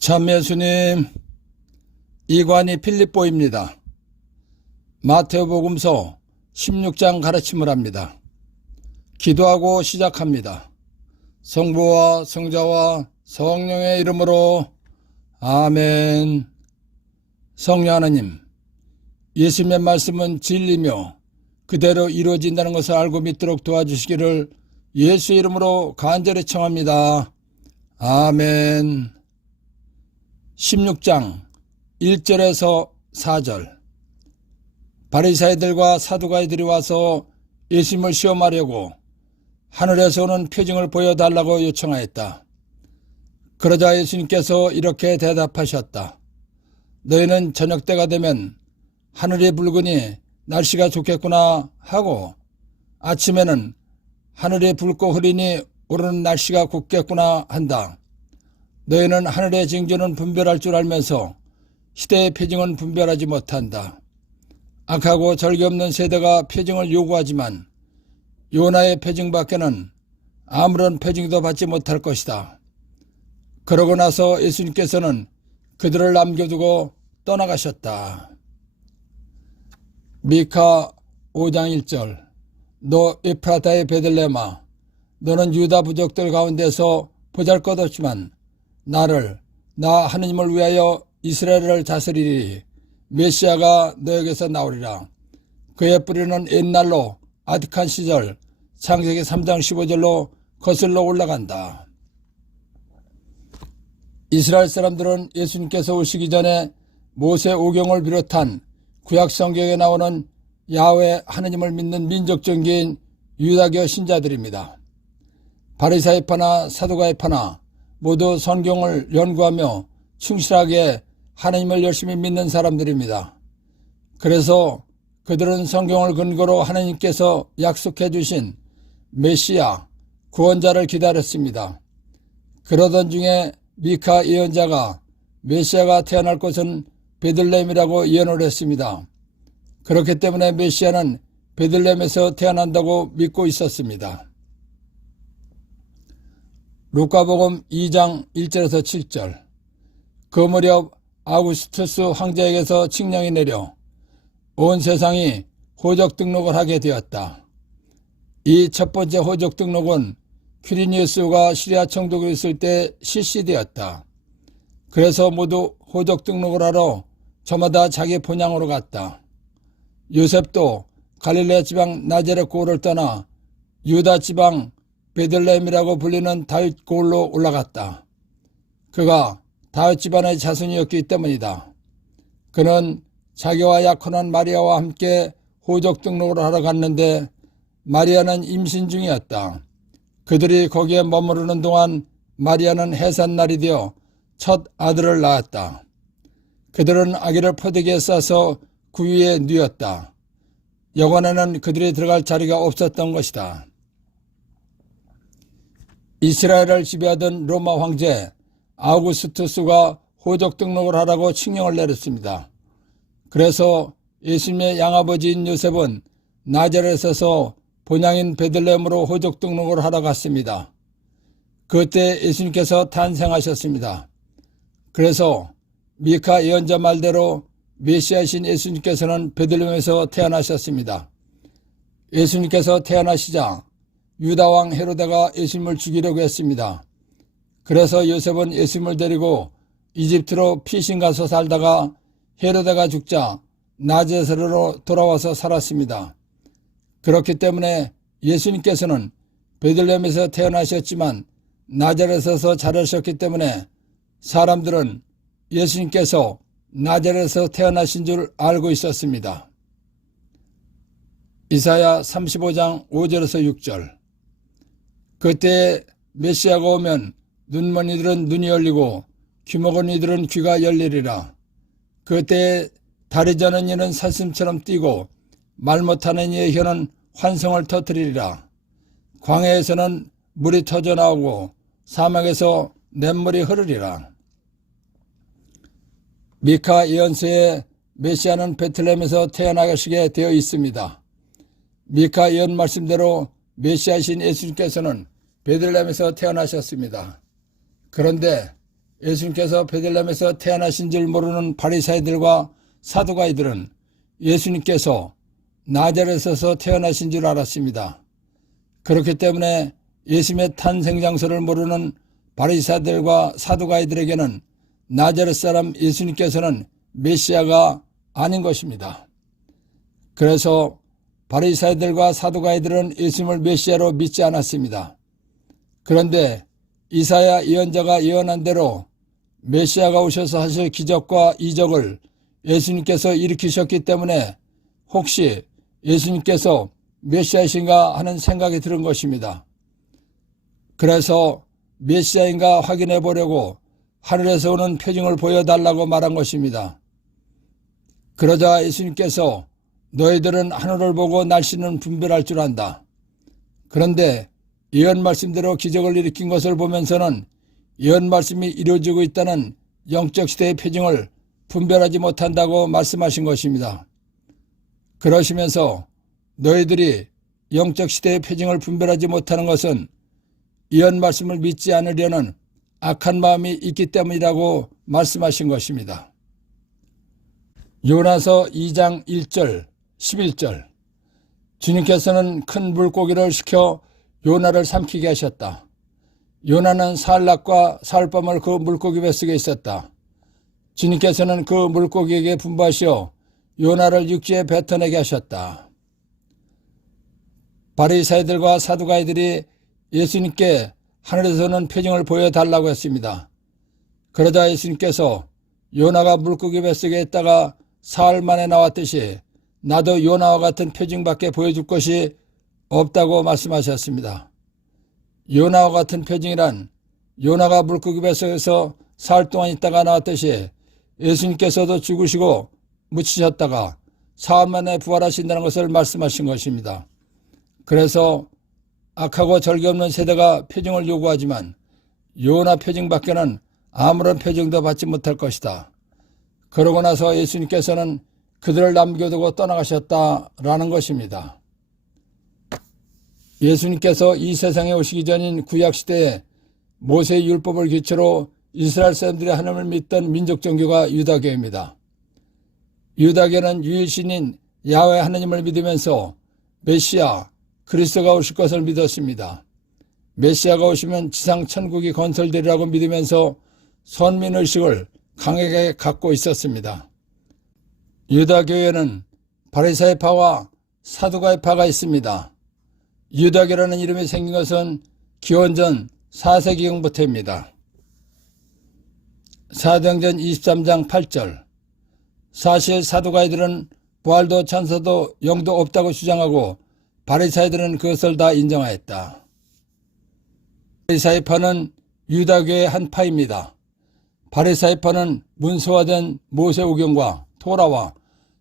참 예수님, 이관이 필립보입니다. 마태복음서 16장 가르침을 합니다. 기도하고 시작합니다. 성부와 성자와 성령의 이름으로 아멘. 성령 하나님, 예수님의 말씀은 진리며 그대로 이루어진다는 것을 알고 믿도록 도와주시기를 예수의 이름으로 간절히 청합니다. 아멘. 16장 1절에서 4절. 바리새인들과 사두가이들이 와서 예수님을 시험하려고 하늘에서 오는 표징을 보여달라고 요청하였다. 그러자 예수님께서 이렇게 대답하셨다. 너희는 저녁때가 되면 하늘이 붉으니 날씨가 좋겠구나 하고 아침에는 하늘이 붉고 흐리니 오르는 날씨가 곱겠구나 한다. 너희는 하늘의 징조는 분별할 줄 알면서 시대의 표징은 분별하지 못한다. 악하고 절개 없는 세대가 표징을 요구하지만 요나의 표징밖에는 아무런 표징도 받지 못할 것이다. 그러고 나서 예수님께서는 그들을 남겨두고 떠나가셨다. 미카 5장 1절. 너 에프라타의 베들레헴아, 너는 유다 부족들 가운데서 보잘것없지만 나 하느님을 위하여 이스라엘을 다스리리. 메시아가 너에게서 나오리라. 그의 뿌리는 옛날로 아득한 시절 창세기 3장 15절로 거슬러 올라간다. 이스라엘 사람들은 예수님께서 오시기 전에 모세 오경을 비롯한 구약 성경에 나오는 야훼 하느님을 믿는 민족정기인 유다교 신자들입니다. 바리새파나 사두가이파나 모두 성경을 연구하며 충실하게 하나님을 열심히 믿는 사람들입니다. 그래서 그들은 성경을 근거로 하나님께서 약속해 주신 메시아, 구원자를 기다렸습니다. 그러던 중에 미카 예언자가 메시아가 태어날 곳은 베들레헴이라고 예언을 했습니다. 그렇기 때문에 메시아는 베들레헴에서 태어난다고 믿고 있었습니다. 루카복음 2장 1절에서 7절. 그 무렵 아우구스투스 황제에게서 칙령이 내려 온 세상이 호적 등록을 하게 되었다. 이 첫 번째 호적 등록은 퀴리니우스가 시리아 총독이 있을 때 실시되었다. 그래서 모두 호적 등록을 하러 저마다 자기 본향으로 갔다. 요셉도 갈릴레아 지방 나자렛 고을을 떠나 유다 지방 베들레헴이라고 불리는 다윗 고을로 올라갔다. 그가 다윗 집안의 자손이었기 때문이다. 그는 자기와 약혼한 마리아와 함께 호적 등록을 하러 갔는데 마리아는 임신 중이었다. 그들이 거기에 머무르는 동안 마리아는 해산날이 되어 첫 아들을 낳았다. 그들은 아기를 포대기에 싸서 그 위에 뉘었다. 여관에는 그들이 들어갈 자리가 없었던 것이다. 이스라엘을 지배하던 로마 황제 아우구스투스가 호적 등록을 하라고 칙령을 내렸습니다. 그래서 예수님의 양아버지인 요셉은 나자렛에서 본향인 베들레헴으로 호적 등록을 하러 갔습니다. 그때 예수님께서 탄생하셨습니다. 그래서 미카 예언자 말대로 메시아신 예수님께서는 베들레헴에서 태어나셨습니다. 예수님께서 태어나시자 유다왕 헤로데가 예수님을 죽이려고 했습니다. 그래서 요셉은 예수님을 데리고 이집트로 피신 가서 살다가 헤로데가 죽자 나자렛으로 돌아와서 살았습니다. 그렇기 때문에 예수님께서는 베들레헴에서 태어나셨지만 나자렛에서 자라셨기 때문에 사람들은 예수님께서 나자렛에서 태어나신 줄 알고 있었습니다. 이사야 35장 5절에서 6절. 그때 메시아가 오면 눈먼 이들은 눈이 열리고 귀먹은 이들은 귀가 열리리라. 그때 다리 저는 이는 사슴처럼 뛰고 말 못하는 이의 혀는 환성을 터뜨리리라. 광야에서는 물이 터져 나오고 사막에서 냇물이 흐르리라. 미카 예언서에 메시아는 베틀레헴에서 태어나시게 되어 있습니다. 미카 예언 말씀대로 메시아신 예수님께서는 베들레헴에서 태어나셨습니다. 그런데 예수님께서 베들레헴에서 태어나신 줄 모르는 바리사이들과 사두가이들은 예수님께서 나자렛에서 태어나신 줄 알았습니다. 그렇기 때문에 예수님의 탄생 장소를 모르는 바리사이들과 사두가이들에게는 나자렛 사람 예수님께서는 메시아가 아닌 것입니다. 그래서 바리사이들과 사두가이들은 예수님을 메시아로 믿지 않았습니다. 그런데 이사야 예언자가 예언한 대로 메시아가 오셔서 하실 기적과 이적을 예수님께서 일으키셨기 때문에 혹시 예수님께서 메시아이신가 하는 생각이 들은 것입니다. 그래서 메시아인가 확인해 보려고 하늘에서 오는 표징을 보여달라고 말한 것입니다. 그러자 예수님께서 너희들은 하늘을 보고 날씨는 분별할 줄 안다. 그런데 예언 말씀대로 기적을 일으킨 것을 보면서는 예언 말씀이 이루어지고 있다는 영적 시대의 표징을 분별하지 못한다고 말씀하신 것입니다. 그러시면서 너희들이 영적 시대의 표징을 분별하지 못하는 것은 예언 말씀을 믿지 않으려는 악한 마음이 있기 때문이라고 말씀하신 것입니다. 요나서 2장 1절 11절 주님께서는 큰 물고기를 시켜 요나를 삼키게 하셨다. 요나는 사흘낮과 사흘밤을 그 물고기 뱃속에 있었다. 주님께서는 그 물고기에게 분부하시어 요나를 육지에 뱉어내게 하셨다. 바리사이들과 사두가이들이 예수님께 하늘에서 오는 표징을 보여달라고 했습니다. 그러자 예수님께서 요나가 물고기 뱃속에 있다가 사흘 만에 나왔듯이 나도 요나와 같은 표징밖에 보여줄 것이 없다고 말씀하셨습니다. 요나와 같은 표징이란 요나가 물고기 뱃속에서 사흘 동안 있다가 나왔듯이 예수님께서도 죽으시고 묻히셨다가 사흘 만에 부활하신다는 것을 말씀하신 것입니다. 그래서 악하고 절개 없는 세대가 표징을 요구하지만 요나 표징밖에는 아무런 표징도 받지 못할 것이다. 그러고 나서 예수님께서는 그들을 남겨두고 떠나가셨다라는 것입니다. 예수님께서 이 세상에 오시기 전인 구약시대에 모세의 율법을 기초로 이스라엘 사람들이 하나님을 믿던 민족 종교가 유다교입니다. 유다교는 유일신인 야훼 하나님을 믿으면서 메시아 그리스도가 오실 것을 믿었습니다. 메시아가 오시면 지상 천국이 건설되리라고 믿으면서 선민의식을 강하게 갖고 있었습니다. 유다교에는 바리사이파와 사두가이파가 있습니다. 유다교라는 이름이 생긴 것은 기원전 4세기경부터입니다. 사도행전 23장 8절 사실 사두가이들은 부활도 천사도 영도 없다고 주장하고 바리사이들은 그것을 다 인정하였다. 바리사이파는 유다교의 한 파입니다. 바리사이파는 문서화된 모세오경과 토라와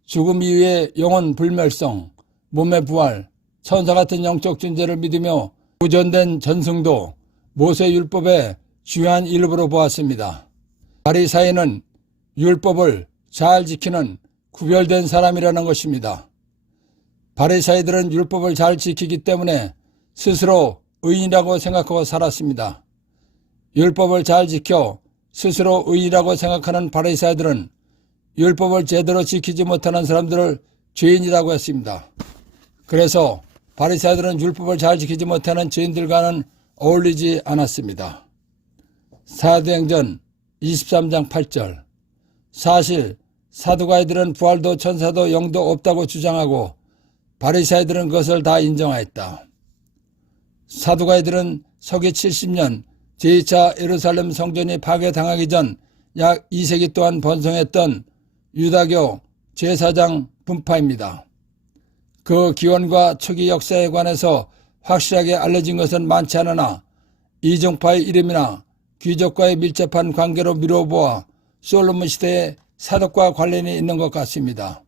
죽음 이후의 영혼 불멸성, 몸의 부활, 천사 같은 영적 존재를 믿으며 구전된 전승도 모세율법의 중요한 일부로 보았습니다. 바리사이는 율법을 잘 지키는 구별된 사람이라는 것입니다. 바리사이들은 율법을 잘 지키기 때문에 스스로 의인이라고 생각하고 살았습니다. 율법을 잘 지켜 스스로 의인이라고 생각하는 바리사이들은 율법을 제대로 지키지 못하는 사람들을 죄인이라고 했습니다. 그래서 바리사이들은 율법을 잘 지키지 못하는 죄인들과는 어울리지 않았습니다. 사도행전 23장 8절 사실 사두가이들은 부활도 천사도 영도 없다고 주장하고 바리사이들은 그것을 다 인정하였다. 사두가이들은 서기 70년 제2차 예루살렘 성전이 파괴당하기 전 약 2세기 동안 번성했던 유다교 제사장 분파입니다. 그 기원과 초기 역사에 관해서 확실하게 알려진 것은 많지 않으나 이종파의 이름이나 귀족과의 밀접한 관계로 미뤄보아 솔로몬 시대의 사독과 관련이 있는 것 같습니다.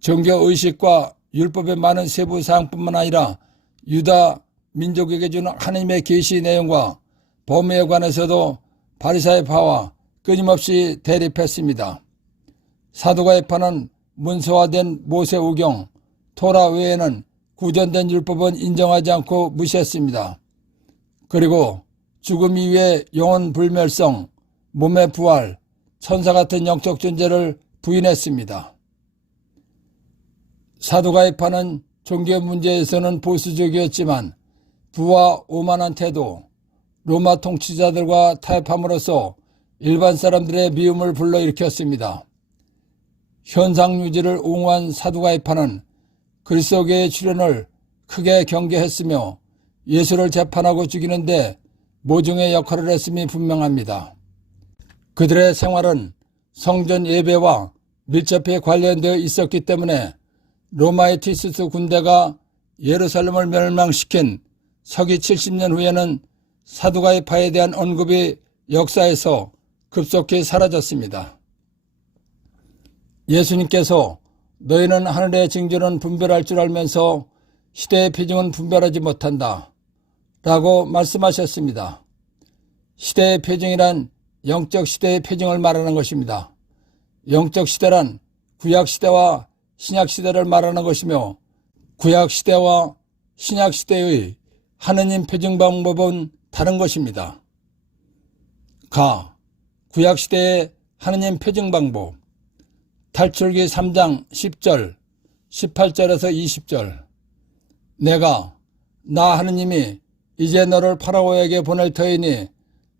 종교의식과 율법의 많은 세부 사항뿐만 아니라 유다 민족에게 준 하나님의 계시 내용과 범위에 관해서도 바리사이파와 끊임없이 대립했습니다. 사두가이파는 문서화된 모세오경, 토라 외에는 구전된 율법은 인정하지 않고 무시했습니다. 그리고 죽음 이후의 영혼 불멸성, 몸의 부활, 천사 같은 영적 존재를 부인했습니다. 사두가이파는 종교 문제에서는 보수적이었지만 부와 오만한 태도, 로마 통치자들과 타협함으로써 일반 사람들의 미움을 불러일으켰습니다. 현상 유지를 옹호한 사두가이파는 그리스도교의 출현을 크게 경계했으며 예수를 재판하고 죽이는데 모종의 역할을 했음이 분명합니다. 그들의 생활은 성전 예배와 밀접히 관련되어 있었기 때문에 로마의 티투스 군대가 예루살렘을 멸망시킨 서기 70년 후에는 사두가이파에 대한 언급이 역사에서 급속히 사라졌습니다. 예수님께서 너희는 하늘의 징조는 분별할 줄 알면서 시대의 표징은 분별하지 못한다 라고 말씀하셨습니다. 시대의 표징이란 영적 시대의 표징을 말하는 것입니다. 영적 시대란 구약 시대와 신약 시대를 말하는 것이며 구약 시대와 신약 시대의 하느님 표징 방법은 다른 것입니다. 구약 시대의 하느님 표징 방법. 탈출기 3장 10절, 18절에서 20절. 나 하느님이 이제 너를 파라오에게 보낼 터이니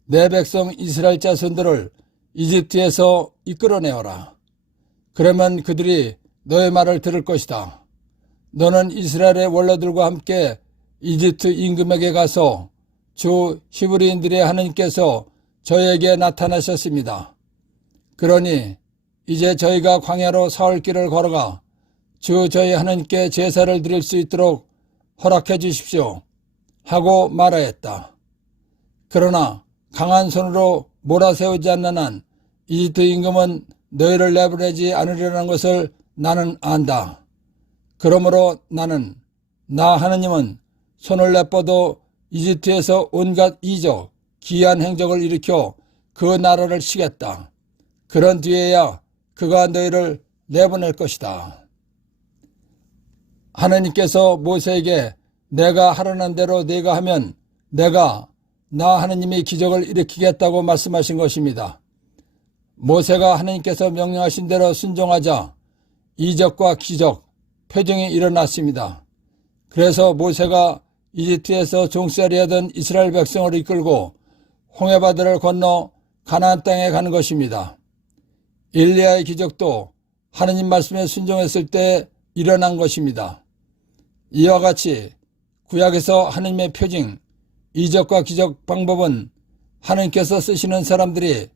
내 백성 이스라엘 자손들을 이집트에서 이끌어내어라. 그러면 그들이 너의 말을 들을 것이다. 너는 이스라엘의 원로들과 함께 이집트 임금에게 가서 주 히브리인들의 하느님께서 저희에게 나타나셨습니다. 그러니 이제 저희가 광야로 사흘 길을 걸어가 주 저희 하느님께 제사를 드릴 수 있도록 허락해 주십시오 하고 말하였다. 그러나 강한 손으로 몰아세우지 않는 한 이집트 임금은 너희를 내보내지 않으려는 것을 나는 안다. 그러므로 나는 나 하느님은 손을 내뻗어 이집트에서 온갖 이적, 기이한 행적을 일으켜 그 나라를 치겠다. 그런 뒤에야 그가 너희를 내보낼 것이다. 하느님께서 모세에게 내가 하라는 대로 네가 하면 내가 나 하느님이 기적을 일으키겠다고 말씀하신 것입니다. 모세가 하느님께서 명령하신 대로 순종하자 이적과 기적, 표징이 일어났습니다. 그래서 모세가 이집트에서 종살이 하던 이스라엘 백성을 이끌고 홍해바다를 건너 가나안 땅에 가는 것입니다. 엘리야의 기적도 하느님 말씀에 순종했을 때 일어난 것입니다. 이와 같이 구약에서 하느님의 표징, 이적과 기적 방법은 하느님께서 쓰시는 사람들이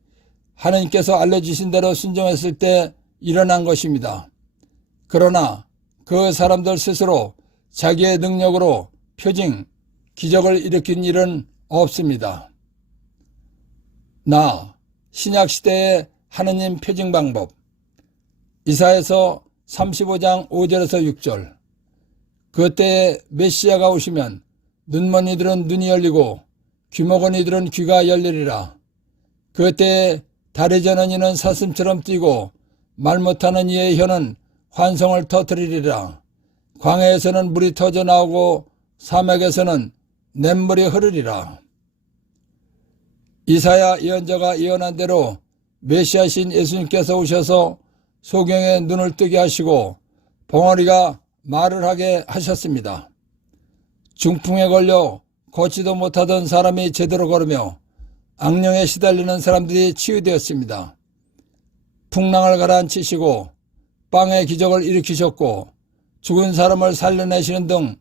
하느님께서 알려주신 대로 순종했을 때 일어난 것입니다. 그러나 그 사람들 스스로 자기의 능력으로 표징, 기적을 일으킨 일은 없습니다. 신약시대의 하느님 표징 방법. 이사야서 35장 5절에서 6절. 그때에 메시아가 오시면 눈먼 이들은 눈이 열리고 귀먹은 이들은 귀가 열리리라. 그때에 달이 저는 이는 사슴처럼 뛰고 말 못하는 이의 혀는 환성을 터뜨리리라. 광야에서는 물이 터져 나오고 사막에서는 냇물이 흐르리라. 이사야 예언자가 예언한 대로 메시아신 예수님께서 오셔서 소경의 눈을 뜨게 하시고 벙어리가 말을 하게 하셨습니다. 중풍에 걸려 걷지도 못하던 사람이 제대로 걸으며 악령에 시달리는 사람들이 치유되었습니다. 풍랑을 가라앉히시고 빵의 기적을 일으키셨고 죽은 사람을 살려내시는 등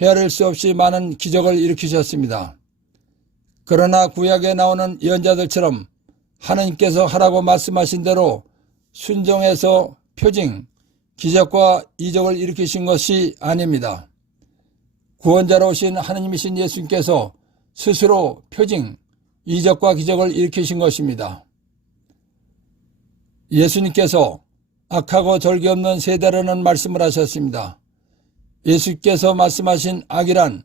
헤아릴 수 없이 많은 기적을 일으키셨습니다. 그러나 구약에 나오는 예언자들처럼 하느님께서 하라고 말씀하신 대로 순종해서 표징, 기적과 이적을 일으키신 것이 아닙니다. 구원자로 오신 하느님이신 예수님께서 스스로 표징, 이적과 기적을 일으키신 것입니다. 예수님께서 악하고 절개 없는 세대라는 말씀을 하셨습니다. 예수께서 말씀하신 악이란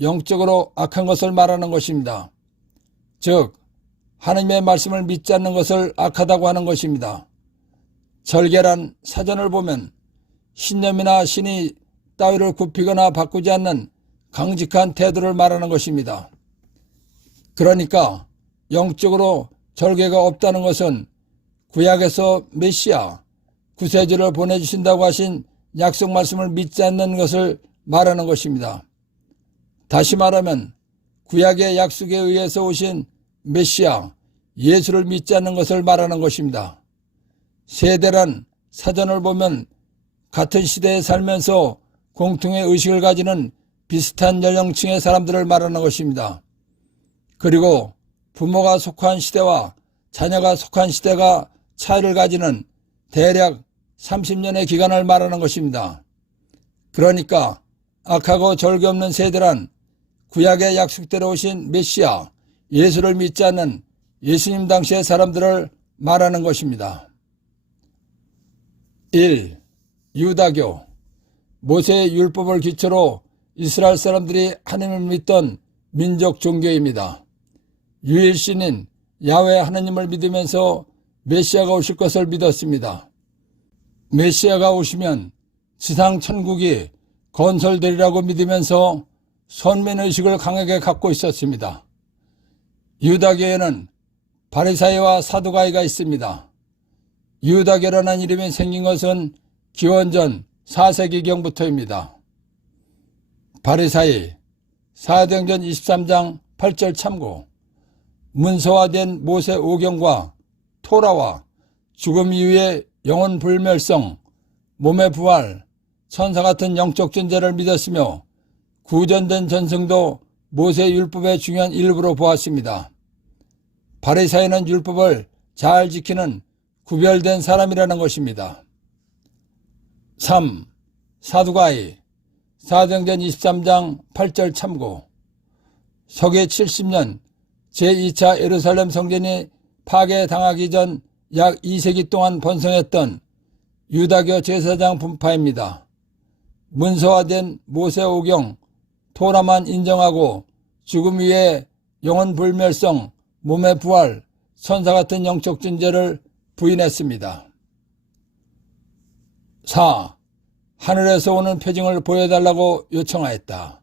영적으로 악한 것을 말하는 것입니다. 즉 하느님의 말씀을 믿지 않는 것을 악하다고 하는 것입니다. 절개란 사전을 보면 신념이나 신의 따위를 굽히거나 바꾸지 않는 강직한 태도를 말하는 것입니다. 그러니까 영적으로 절개가 없다는 것은 구약에서 메시아, 구세주를 보내주신다고 하신 약속 말씀을 믿지 않는 것을 말하는 것입니다. 다시 말하면 구약의 약속에 의해서 오신 메시아, 예수를 믿지 않는 것을 말하는 것입니다. 세대란 사전을 보면 같은 시대에 살면서 공통의 의식을 가지는 비슷한 연령층의 사람들을 말하는 것입니다. 그리고 부모가 속한 시대와 자녀가 속한 시대가 차이를 가지는 대략 30년의 기간을 말하는 것입니다. 그러니까 악하고 절개 없는 세대란 구약의 약속대로 오신 메시아, 예수를 믿지 않는 예수님 당시의 사람들을 말하는 것입니다. 1. 유다교. 모세의 율법을 기초로 이스라엘 사람들이 하나님을 믿던 민족 종교입니다. 유일신인 야훼 하나님을 믿으면서 메시아가 오실 것을 믿었습니다. 메시아가 오시면 지상 천국이 건설되리라고 믿으면서 선민의식을 강하게 갖고 있었습니다. 유다교에는 바리사이와 사두가이가 있습니다. 유다교라는 이름이 생긴 것은 기원전 4세기경부터입니다. 바리사이, 사도행전 23장 8절 참고. 문서화된 모세 오경과 토라와 죽음 이후의 영혼 불멸성, 몸의 부활, 천사 같은 영적 존재를 믿었으며 구전된 전승도 모세 율법의 중요한 일부로 보았습니다. 바리사이는 율법을 잘 지키는 구별된 사람이라는 것입니다. 3. 사두가이, 사도행전 23장 8절 참고. 서기 70년 제2차 예루살렘 성전이 파괴당하기 전 약 2세기 동안 번성했던 유다교 제사장 분파입니다. 문서화된 모세 오경, 토라만 인정하고 죽음 위에 영혼 불멸성, 몸의 부활, 천사 같은 영적 존재를 부인했습니다. 4. 하늘에서 오는 표징을 보여달라고 요청하였다.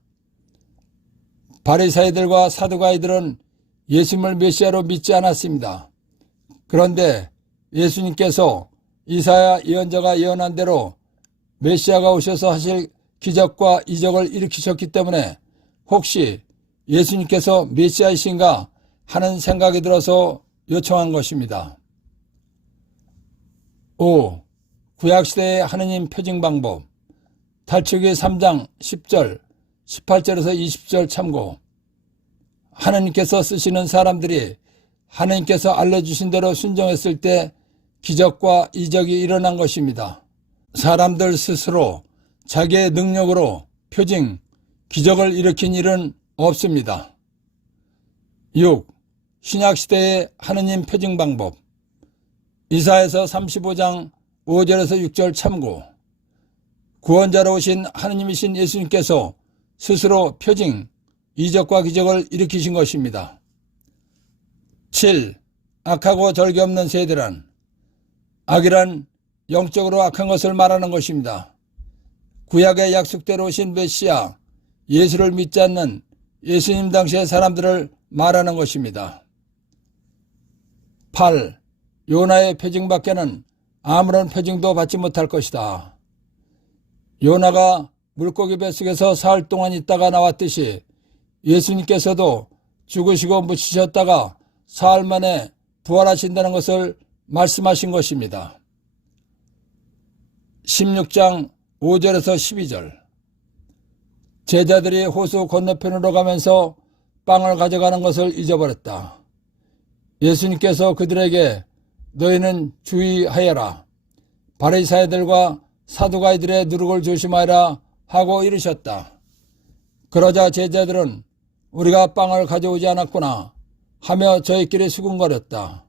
바리사이들과 사두가이들은 예수님을 메시아로 믿지 않았습니다. 그런데 예수님께서 이사야 예언자가 예언한 대로 메시아가 오셔서 하실 기적과 이적을 일으키셨기 때문에 혹시 예수님께서 메시아이신가 하는 생각이 들어서 요청한 것입니다. 5. 구약시대의 하느님 표징 방법. 탈출기 3장 10절, 18절에서 20절 참고. 하느님께서 쓰시는 사람들이 하느님께서 알려주신 대로 순종했을 때 기적과 이적이 일어난 것입니다. 사람들 스스로 자기의 능력으로 표징, 기적을 일으킨 일은 없습니다. 6. 신약시대의 하느님 표징 방법. 이사야서 35장 5절에서 6절 참고. 구원자로 오신 하느님이신 예수님께서 스스로 표징, 이적과 기적을 일으키신 것입니다. 7. 악하고 절개 없는 세대란. 악이란 영적으로 악한 것을 말하는 것입니다. 구약의 약속대로 오신 메시아, 예수를 믿지 않는 예수님 당시의 사람들을 말하는 것입니다. 8. 요나의 표징밖에는 아무런 표징도 받지 못할 것이다. 요나가 물고기 뱃속에서 사흘 동안 있다가 나왔듯이 예수님께서도 죽으시고 묻히셨다가 사흘 만에 부활하신다는 것을 말씀하신 것입니다. 16장 5절에서 12절. 제자들이 호수 건너편으로 가면서 빵을 가져가는 것을 잊어버렸다. 예수님께서 그들에게 너희는 주의하여라. 바리사이들과 사두가이들의 누룩을 조심하여라 하고 이르셨다. 그러자 제자들은 우리가 빵을 가져오지 않았구나 하며 저희끼리 수군거렸다.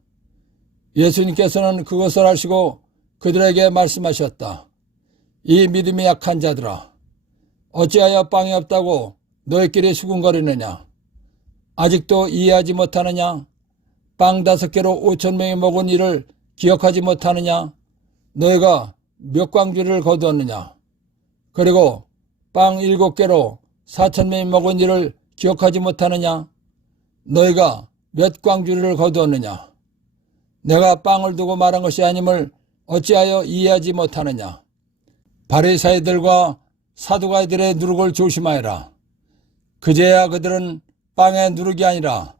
예수님께서는 그것을 아시고 그들에게 말씀하셨다. 이 믿음이 약한 자들아, 어찌하여 빵이 없다고 너희끼리 수군거리느냐? 아직도 이해하지 못하느냐? 빵 5개로 5,000명이 먹은 일을 기억하지 못하느냐? 너희가 몇 광주를 거두었느냐? 그리고 빵 7개로 4,000명이 먹은 일을 기억하지 못하느냐? 너희가 몇 광주를 거두었느냐? 내가 빵을 두고 말한 것이 아님을 어찌하여 이해하지 못하느냐. 바리사이들과 사두가이들의 누룩을 조심하여라. 그제야 그들은 빵의 누룩이 아니라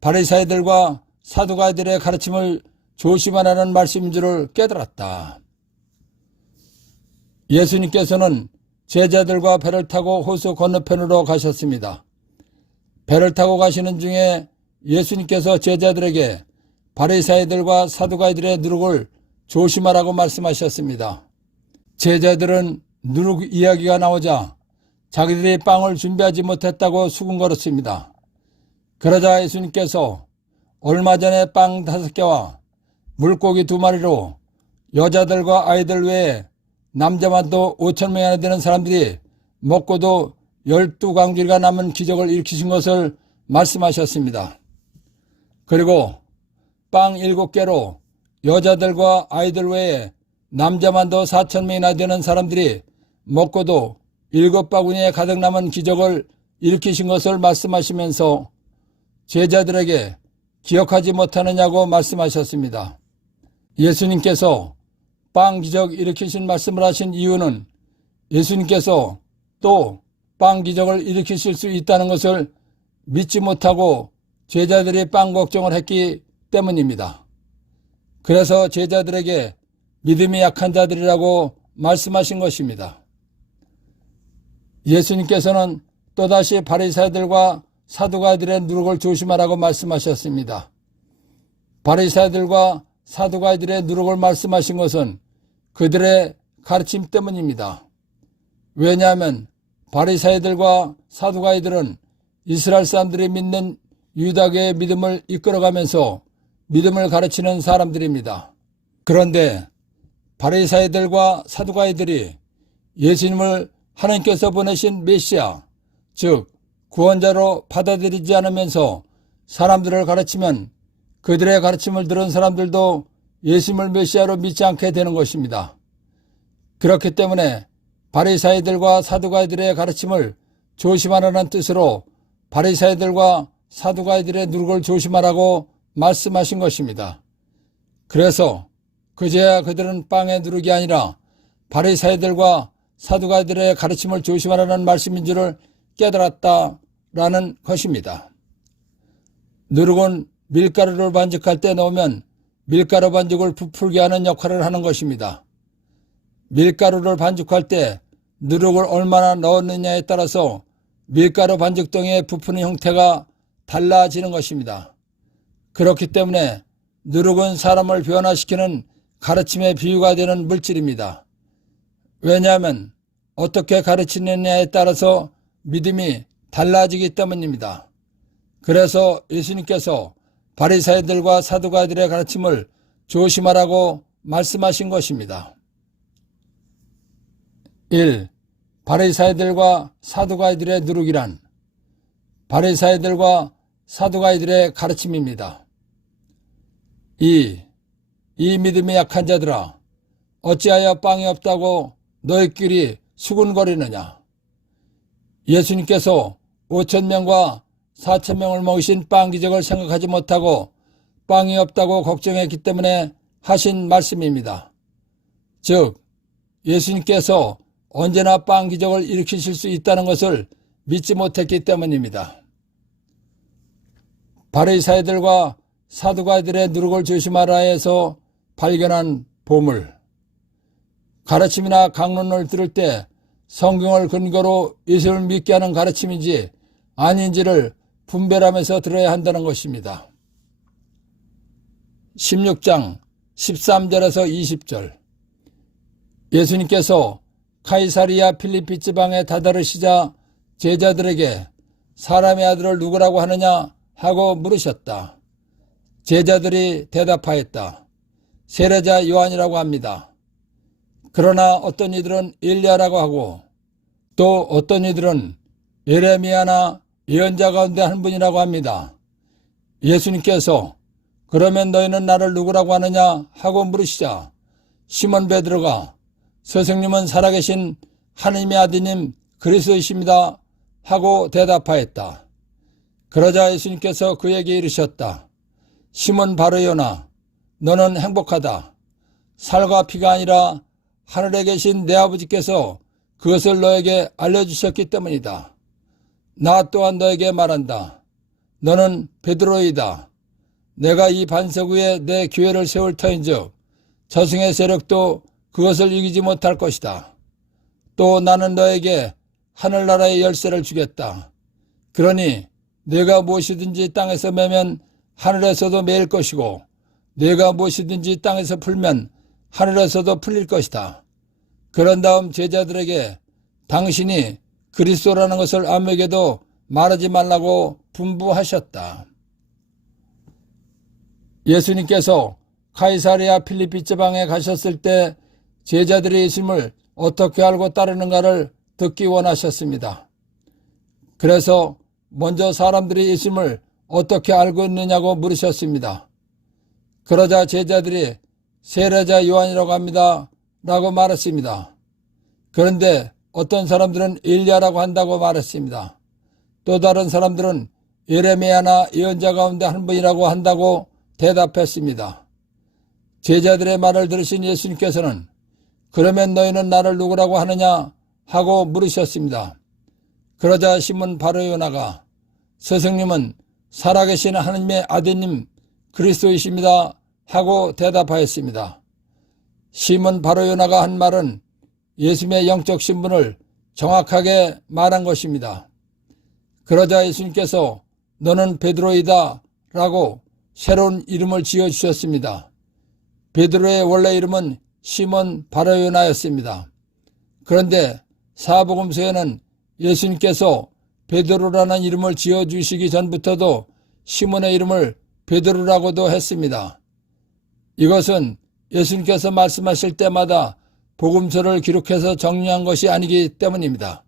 바리사이들과 사두가이들의 가르침을 조심하라는 말씀인 줄을 깨달았다. 예수님께서는 제자들과 배를 타고 호수 건너편으로 가셨습니다. 배를 타고 가시는 중에 예수님께서 제자들에게 바리사이들과 사두가이들의 누룩을 조심하라고 말씀하셨습니다. 제자들은 누룩 이야기가 나오자 자기들이 빵을 준비하지 못했다고 수군거렸습니다. 그러자 예수님께서 얼마 전에 빵 5개와 물고기 2마리로 여자들과 아이들 외에 남자만도 5,000명이나 되는 사람들이 먹고도 12광주리가 남은 기적을 일으키신 것을 말씀하셨습니다. 그리고 빵 7개로 여자들과 아이들 외에 남자만도 4,000명이나 되는 사람들이 먹고도 7바구니에 가득 남은 기적을 일으키신 것을 말씀하시면서 제자들에게 기억하지 못하느냐고 말씀하셨습니다. 예수님께서 빵 기적 일으키신 말씀을 하신 이유는 예수님께서 또 빵 기적을 일으키실 수 있다는 것을 믿지 못하고 제자들이 빵 걱정을 했기 때문입니다. 그래서 제자들에게 믿음이 약한 자들이라고 말씀하신 것입니다. 예수님께서는 또다시 바리사이들과 사두가이들의 누룩을 조심하라고 말씀하셨습니다. 바리사이들과 사두가이들의 누룩을 말씀하신 것은 그들의 가르침 때문입니다. 왜냐하면 바리사이들과 사두가이들은 이스라엘 사람들이 믿는 유다교의 믿음을 이끌어가면서 믿음을 가르치는 사람들입니다. 그런데 바리사이들과 사두가이들이 예수님을 하나님께서 보내신 메시아, 즉 구원자로 받아들이지 않으면서 사람들을 가르치면 그들의 가르침을 들은 사람들도 예수님을 메시아로 믿지 않게 되는 것입니다. 그렇기 때문에 바리사이들과 사두가이들의 가르침을 조심하라는 뜻으로 바리사이들과 사두가이들의 누룩을 조심하라고 말씀하신 것입니다. 그래서 그제야 그들은 빵의 누룩이 아니라 바리사이들과 사두가이들의 가르침을 조심하라는 말씀인 줄을 깨달았다라는 것입니다. 누룩은 밀가루를 반죽할 때 넣으면 밀가루 반죽을 부풀게 하는 역할을 하는 것입니다. 밀가루를 반죽할 때 누룩을 얼마나 넣었느냐에 따라서 밀가루 반죽덩이의 부푸는 형태가 달라지는 것입니다. 그렇기 때문에 누룩은 사람을 변화시키는 가르침의 비유가 되는 물질입니다. 왜냐하면 어떻게 가르치느냐에 따라서 믿음이 달라지기 때문입니다. 그래서 예수님께서 바리사이들과 사두가이들의 가르침을 조심하라고 말씀하신 것입니다. 1. 바리사이들과 사두가이들의 누룩이란 바리사이들과 사두가이들의 가르침입니다. 2. 이 믿음이 약한 자들아, 어찌하여 빵이 없다고 너희끼리 수군거리느냐. 예수님께서 5,000명과 4,000명을 먹이신 빵 기적을 생각하지 못하고 빵이 없다고 걱정했기 때문에 하신 말씀입니다. 즉 예수님께서 언제나 빵 기적을 일으키실 수 있다는 것을 믿지 못했기 때문입니다. 바리사이들과 사두가이들의 누룩을 조심하라 해서 발견한 보물. 가르침이나 강론을 들을 때 성경을 근거로 예수를 믿게 하는 가르침인지 아닌지를 분별하면서 들어야 한다는 것입니다. 16장 13절에서 20절. 예수님께서 카이사리아 필리피 지방에 다다르시자 제자들에게 사람의 아들을 누구라고 하느냐 하고 물으셨다. 제자들이 대답하였다. 세례자 요한이라고 합니다. 그러나 어떤 이들은 엘리야라고 하고 또 어떤 이들은 예레미야나 예언자 가운데 한 분이라고 합니다. 예수님께서 그러면 너희는 나를 누구라고 하느냐 하고 물으시자 시몬 베드로가 선생님은 살아계신 하나님의 아드님 그리스도이십니다 하고 대답하였다. 그러자 예수님께서 그에게 이르셨다. 시몬 바르요나 너는 행복하다. 살과 피가 아니라 하늘에 계신 내 아버지께서 그것을 너에게 알려주셨기 때문이다. 나 또한 너에게 말한다. 너는 베드로이다. 내가 이 반석 위에 내 교회를 세울 터인즉 저승의 세력도 그것을 이기지 못할 것이다. 또 나는 너에게 하늘나라의 열쇠를 주겠다. 그러니 내가 무엇이든지 땅에서 매면 하늘에서도 매일 것이고 내가 무엇이든지 땅에서 풀면 하늘에서도 풀릴 것이다. 그런 다음 제자들에게 당신이 그리스도라는 것을 아무에게도 말하지 말라고 분부하셨다. 예수님께서 카이사랴 필리피 지방에 가셨을 때 제자들이 예수님을 어떻게 알고 따르는가를 듣기 원하셨습니다. 그래서 먼저 사람들이 예수님을 어떻게 알고 있느냐고 물으셨습니다. 그러자 제자들이 세례자 요한이라고 합니다 라고 말했습니다. 그런데 어떤 사람들은 엘리야라고 한다고 말했습니다. 또 다른 사람들은 예레미야나 예언자 가운데 한 분이라고 한다고 대답했습니다. 제자들의 말을 들으신 예수님께서는 그러면 너희는 나를 누구라고 하느냐 하고 물으셨습니다. 그러자 시몬 바로 요나가 스승님은 살아계신 하느님의 아드님 그리스도이십니다 하고 대답하였습니다. 시몬 바로 요나가 한 말은 예수님의 영적 신분을 정확하게 말한 것입니다. 그러자 예수님께서 너는 베드로이다 라고 새로운 이름을 지어주셨습니다. 베드로의 원래 이름은 시몬 바로 요나였습니다. 그런데 사복음서에는 예수님께서 베드로라는 이름을 지어주시기 전부터도 시몬의 이름을 베드로라고도 했습니다. 이것은 예수님께서 말씀하실 때마다 복음서를 기록해서 정리한 것이 아니기 때문입니다.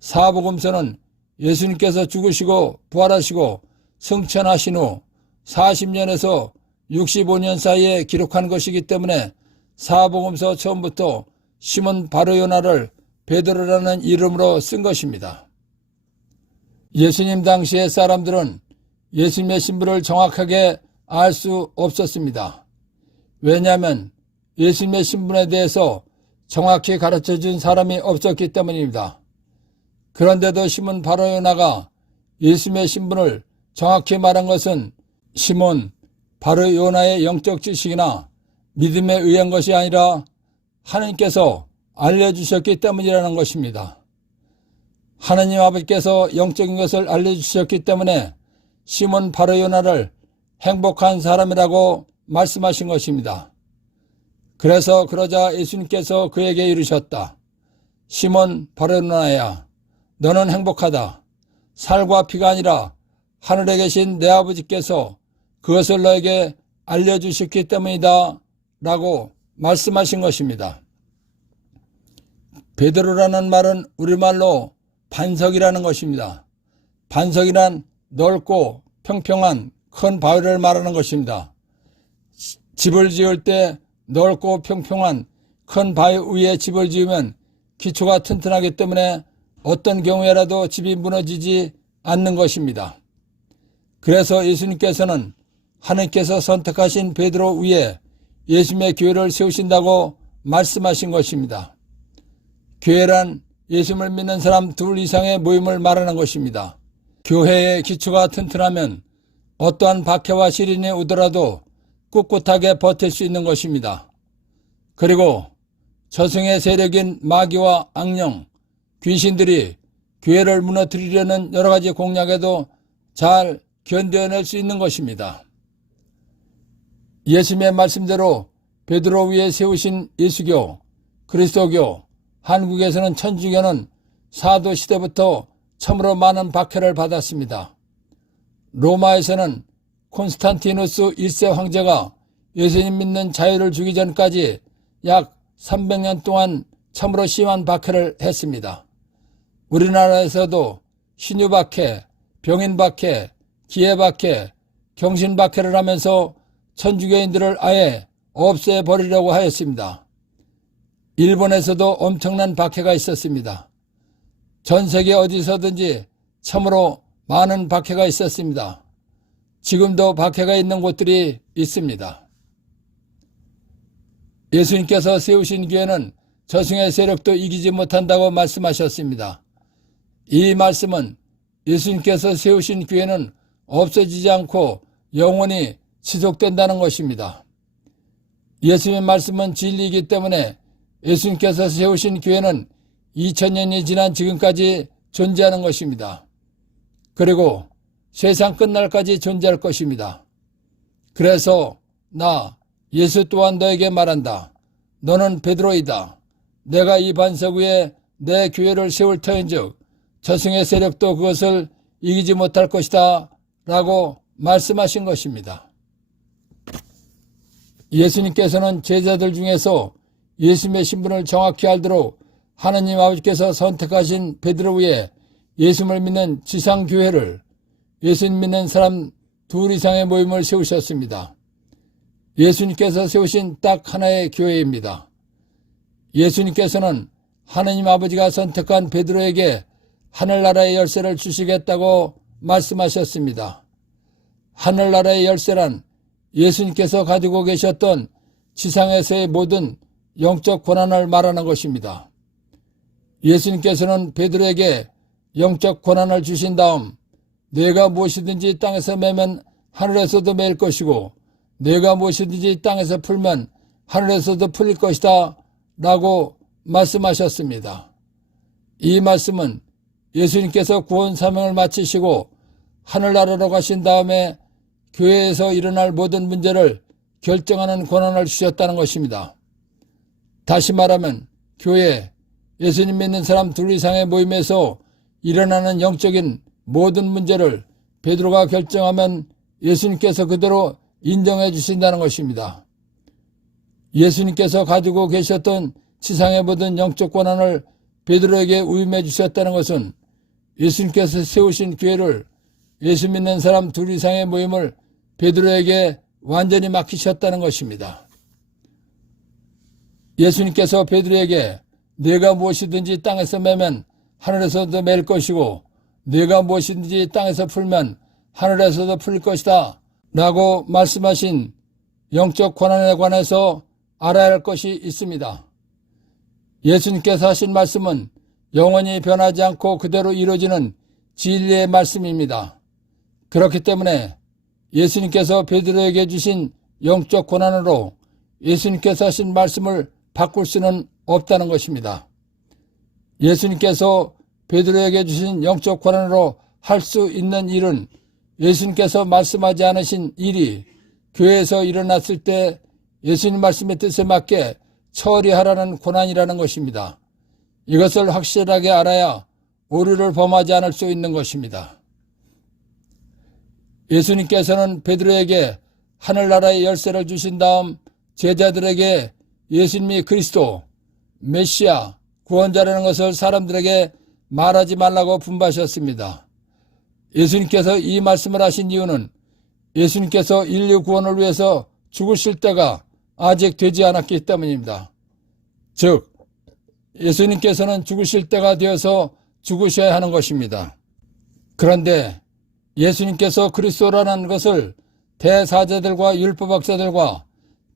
사복음서는 예수님께서 죽으시고 부활하시고 승천하신 후 40년에서 65년 사이에 기록한 것이기 때문에 사복음서 처음부터 시몬 바로 요나를 베드로라는 이름으로 쓴 것입니다. 예수님 당시의 사람들은 예수님의 신분을 정확하게 알 수 없었습니다. 왜냐하면 예수님의 신분에 대해서 정확히 가르쳐준 사람이 없었기 때문입니다. 그런데도 시몬 바로 요나가 예수님의 신분을 정확히 말한 것은 시몬 바로 요나의 영적 지식이나 믿음에 의한 것이 아니라 하나님께서 알려주셨기 때문이라는 것입니다. 하나님 아버지께서 영적인 것을 알려주셨기 때문에 시몬 바로 요나를 행복한 사람이라고 말씀하신 것입니다. 그래서 그러자 예수님께서 그에게 이르셨다. 시몬 바로 요나야, 너는 행복하다. 살과 피가 아니라 하늘에 계신 내 아버지께서 그것을 너에게 알려주셨기 때문이다 라고 말씀하신 것입니다. 베드로라는 말은 우리말로 반석이라는 것입니다. 반석이란 넓고 평평한 큰 바위를 말하는 것입니다. 집을 지을 때 넓고 평평한 큰 바위 위에 집을 지으면 기초가 튼튼하기 때문에 어떤 경우에라도 집이 무너지지 않는 것입니다. 그래서 예수님께서는 하나님께서 선택하신 베드로 위에 예수님의 교회를 세우신다고 말씀하신 것입니다. 교회란 예수님을 믿는 사람 둘 이상의 모임을 말하는 것입니다. 교회의 기초가 튼튼하면 어떠한 박해와 시련이 오더라도 꿋꿋하게 버틸 수 있는 것입니다. 그리고 저승의 세력인 마귀와 악령, 귀신들이 교회를 무너뜨리려는 여러 가지 공략에도 잘 견뎌낼 수 있는 것입니다. 예수님의 말씀대로 베드로 위에 세우신 예수교, 그리스도교, 한국에서는 천주교는 사도 시대부터 참으로 많은 박해를 받았습니다. 로마에서는 콘스탄티누스 1세 황제가 예수님 믿는 자유를 주기 전까지 약 300년 동안 참으로 심한 박해를 했습니다. 우리나라에서도 신유박해, 병인박해, 기해박해, 경신박해를 하면서 천주교인들을 아예 없애버리려고 하였습니다. 일본에서도 엄청난 박해가 있었습니다. 전 세계 어디서든지 참으로 많은 박해가 있었습니다. 지금도 박해가 있는 곳들이 있습니다. 예수님께서 세우신 교회는 저승의 세력도 이기지 못한다고 말씀하셨습니다. 이 말씀은 예수님께서 세우신 교회는 없어지지 않고 영원히 지속된다는 것입니다. 예수님의 말씀은 진리이기 때문에 예수님께서 세우신 교회는 2000년이 지난 지금까지 존재하는 것입니다. 그리고 세상 끝날까지 존재할 것입니다. 그래서 나 예수 또한 너에게 말한다. 너는 베드로이다. 내가 이 반석 위에 내 교회를 세울 터인즉 저승의 세력도 그것을 이기지 못할 것이다 라고 말씀하신 것입니다. 예수님께서는 제자들 중에서 예수님의 신분을 정확히 알도록 하나님 아버지께서 선택하신 베드로 위에 예수님을 믿는 지상교회를 예수님 믿는 사람 둘 이상의 모임을 세우셨습니다. 예수님께서 세우신 딱 하나의 교회입니다. 예수님께서는 하나님 아버지가 선택한 베드로에게 하늘나라의 열쇠를 주시겠다고 말씀하셨습니다. 하늘나라의 열쇠란 예수님께서 가지고 계셨던 지상에서의 모든 영적 권한을 말하는 것입니다. 예수님께서는 베드로에게 영적 권한을 주신 다음 내가 무엇이든지 땅에서 매면 하늘에서도 매일 것이고 내가 무엇이든지 땅에서 풀면 하늘에서도 풀릴 것이다 라고 말씀하셨습니다. 이 말씀은 예수님께서 구원 사명을 마치시고 하늘나라로 가신 다음에 교회에서 일어날 모든 문제를 결정하는 권한을 주셨다는 것입니다. 다시 말하면 교회, 예수님 믿는 사람 둘 이상의 모임에서 일어나는 영적인 모든 문제를 베드로가 결정하면 예수님께서 그대로 인정해 주신다는 것입니다. 예수님께서 가지고 계셨던 지상의 모든 영적 권한을 베드로에게 위임해 주셨다는 것은 예수님께서 세우신 교회를 예수 믿는 사람 둘 이상의 모임을 베드로에게 완전히 맡기셨다는 것입니다. 예수님께서 베드로에게 내가 무엇이든지 땅에서 매면 하늘에서도 맬 것이고 내가 무엇이든지 땅에서 풀면 하늘에서도 풀릴 것이다 라고 말씀하신 영적 권한에 관해서 알아야 할 것이 있습니다. 예수님께서 하신 말씀은 영원히 변하지 않고 그대로 이루어지는 진리의 말씀입니다. 그렇기 때문에 예수님께서 베드로에게 주신 영적 권한으로 예수님께서 하신 말씀을 바꿀 수는 없다는 것입니다. 예수님께서 베드로에게 주신 영적 권한으로 할 수 있는 일은 예수님께서 말씀하지 않으신 일이 교회에서 일어났을 때 예수님 말씀의 뜻에 맞게 처리하라는 권한이라는 것입니다. 이것을 확실하게 알아야 오류를 범하지 않을 수 있는 것입니다. 예수님께서는 베드로에게 하늘나라의 열쇠를 주신 다음 제자들에게 예수님이 그리스도, 메시아, 구원자라는 것을 사람들에게 말하지 말라고 분부하셨습니다. 예수님께서 이 말씀을 하신 이유는 예수님께서 인류 구원을 위해서 죽으실 때가 아직 되지 않았기 때문입니다. 즉 예수님께서는 죽으실 때가 되어서 죽으셔야 하는 것입니다. 그런데 예수님께서 그리스도라는 것을 대사제들과 율법학자들과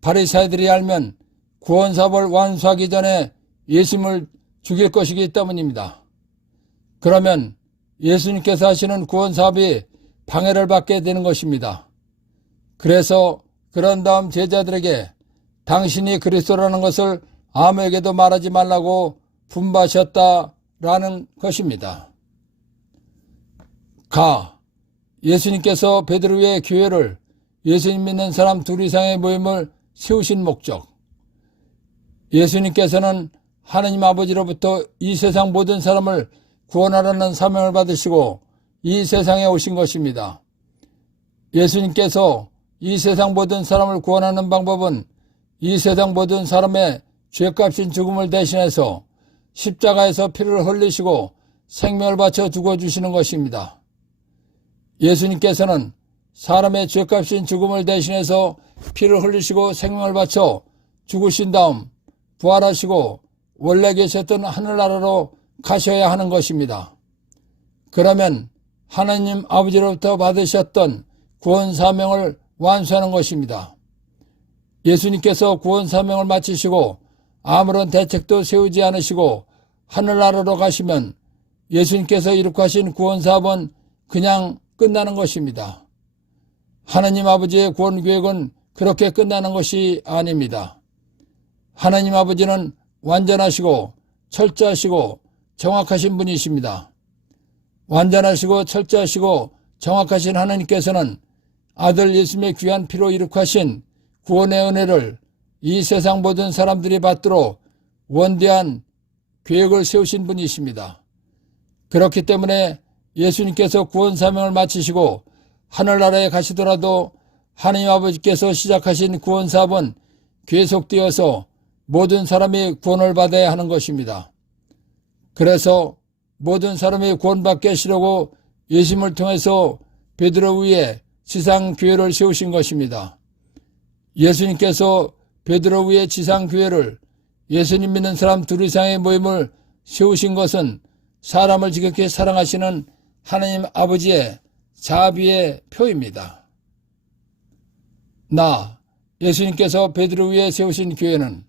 바리새인들이 알면 구원사업을 완수하기 전에 예수님을 죽일 것이기 때문입니다. 그러면 예수님께서 하시는 구원사업이 방해를 받게 되는 것입니다. 그래서 그런 다음 제자들에게 당신이 그리스도라는 것을 아무에게도 말하지 말라고 분부하셨다라는 것입니다. 예수님께서 베드로의 교회를 예수님 믿는 사람 둘 이상의 모임을 세우신 목적. 예수님께서는 하나님 아버지로부터 이 세상 모든 사람을 구원하라는 사명을 받으시고 이 세상에 오신 것입니다. 예수님께서 이 세상 모든 사람을 구원하는 방법은 이 세상 모든 사람의 죄값인 죽음을 대신해서 십자가에서 피를 흘리시고 생명을 바쳐 죽어주시는 것입니다. 예수님께서는 사람의 죄값인 죽음을 대신해서 피를 흘리시고 생명을 바쳐 죽으신 다음 부활하시고 원래 계셨던 하늘나라로 가셔야 하는 것입니다. 그러면 하나님 아버지로부터 받으셨던 구원 사명을 완수하는 것입니다. 예수님께서 구원 사명을 마치시고 아무런 대책도 세우지 않으시고 하늘나라로 가시면 예수님께서 이룩하신 구원 사업은 그냥 끝나는 것입니다. 하나님 아버지의 구원 계획은 그렇게 끝나는 것이 아닙니다. 하나님 아버지는 완전하시고 철저하시고 정확하신 분이십니다. 완전하시고 철저하시고 정확하신 하나님께서는 아들 예수님의 귀한 피로 이룩하신 구원의 은혜를 이 세상 모든 사람들이 받도록 원대한 계획을 세우신 분이십니다. 그렇기 때문에 예수님께서 구원 사명을 마치시고 하늘나라에 가시더라도 하나님 아버지께서 시작하신 구원 사업은 계속되어서 모든 사람이 구원을 받아야 하는 것입니다. 그래서 모든 사람이 구원받게 하시려고 예수님을 통해서 베드로 위에 지상교회를 세우신 것입니다. 예수님께서 베드로 위에 지상교회를 예수님 믿는 사람 둘 이상의 모임을 세우신 것은 사람을 지극히 사랑하시는 하나님 아버지의 자비의 표입니다. 예수님께서 베드로 위에 세우신 교회는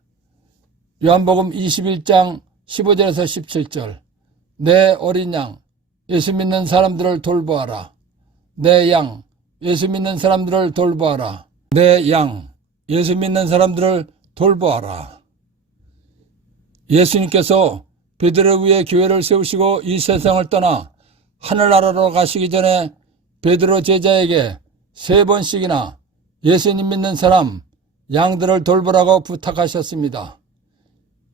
요한복음 21장 15절에서 17절 내 어린 양 예수 믿는 사람들을 돌보아라. 내 양 예수 믿는 사람들을 돌보아라. 내 양 예수 믿는 사람들을 돌보아라. 예수님께서 베드로 위에 교회를 세우시고 이 세상을 떠나 하늘나라로 가시기 전에 베드로 제자에게 3번씩이나 예수님 믿는 사람 양들을 돌보라고 부탁하셨습니다.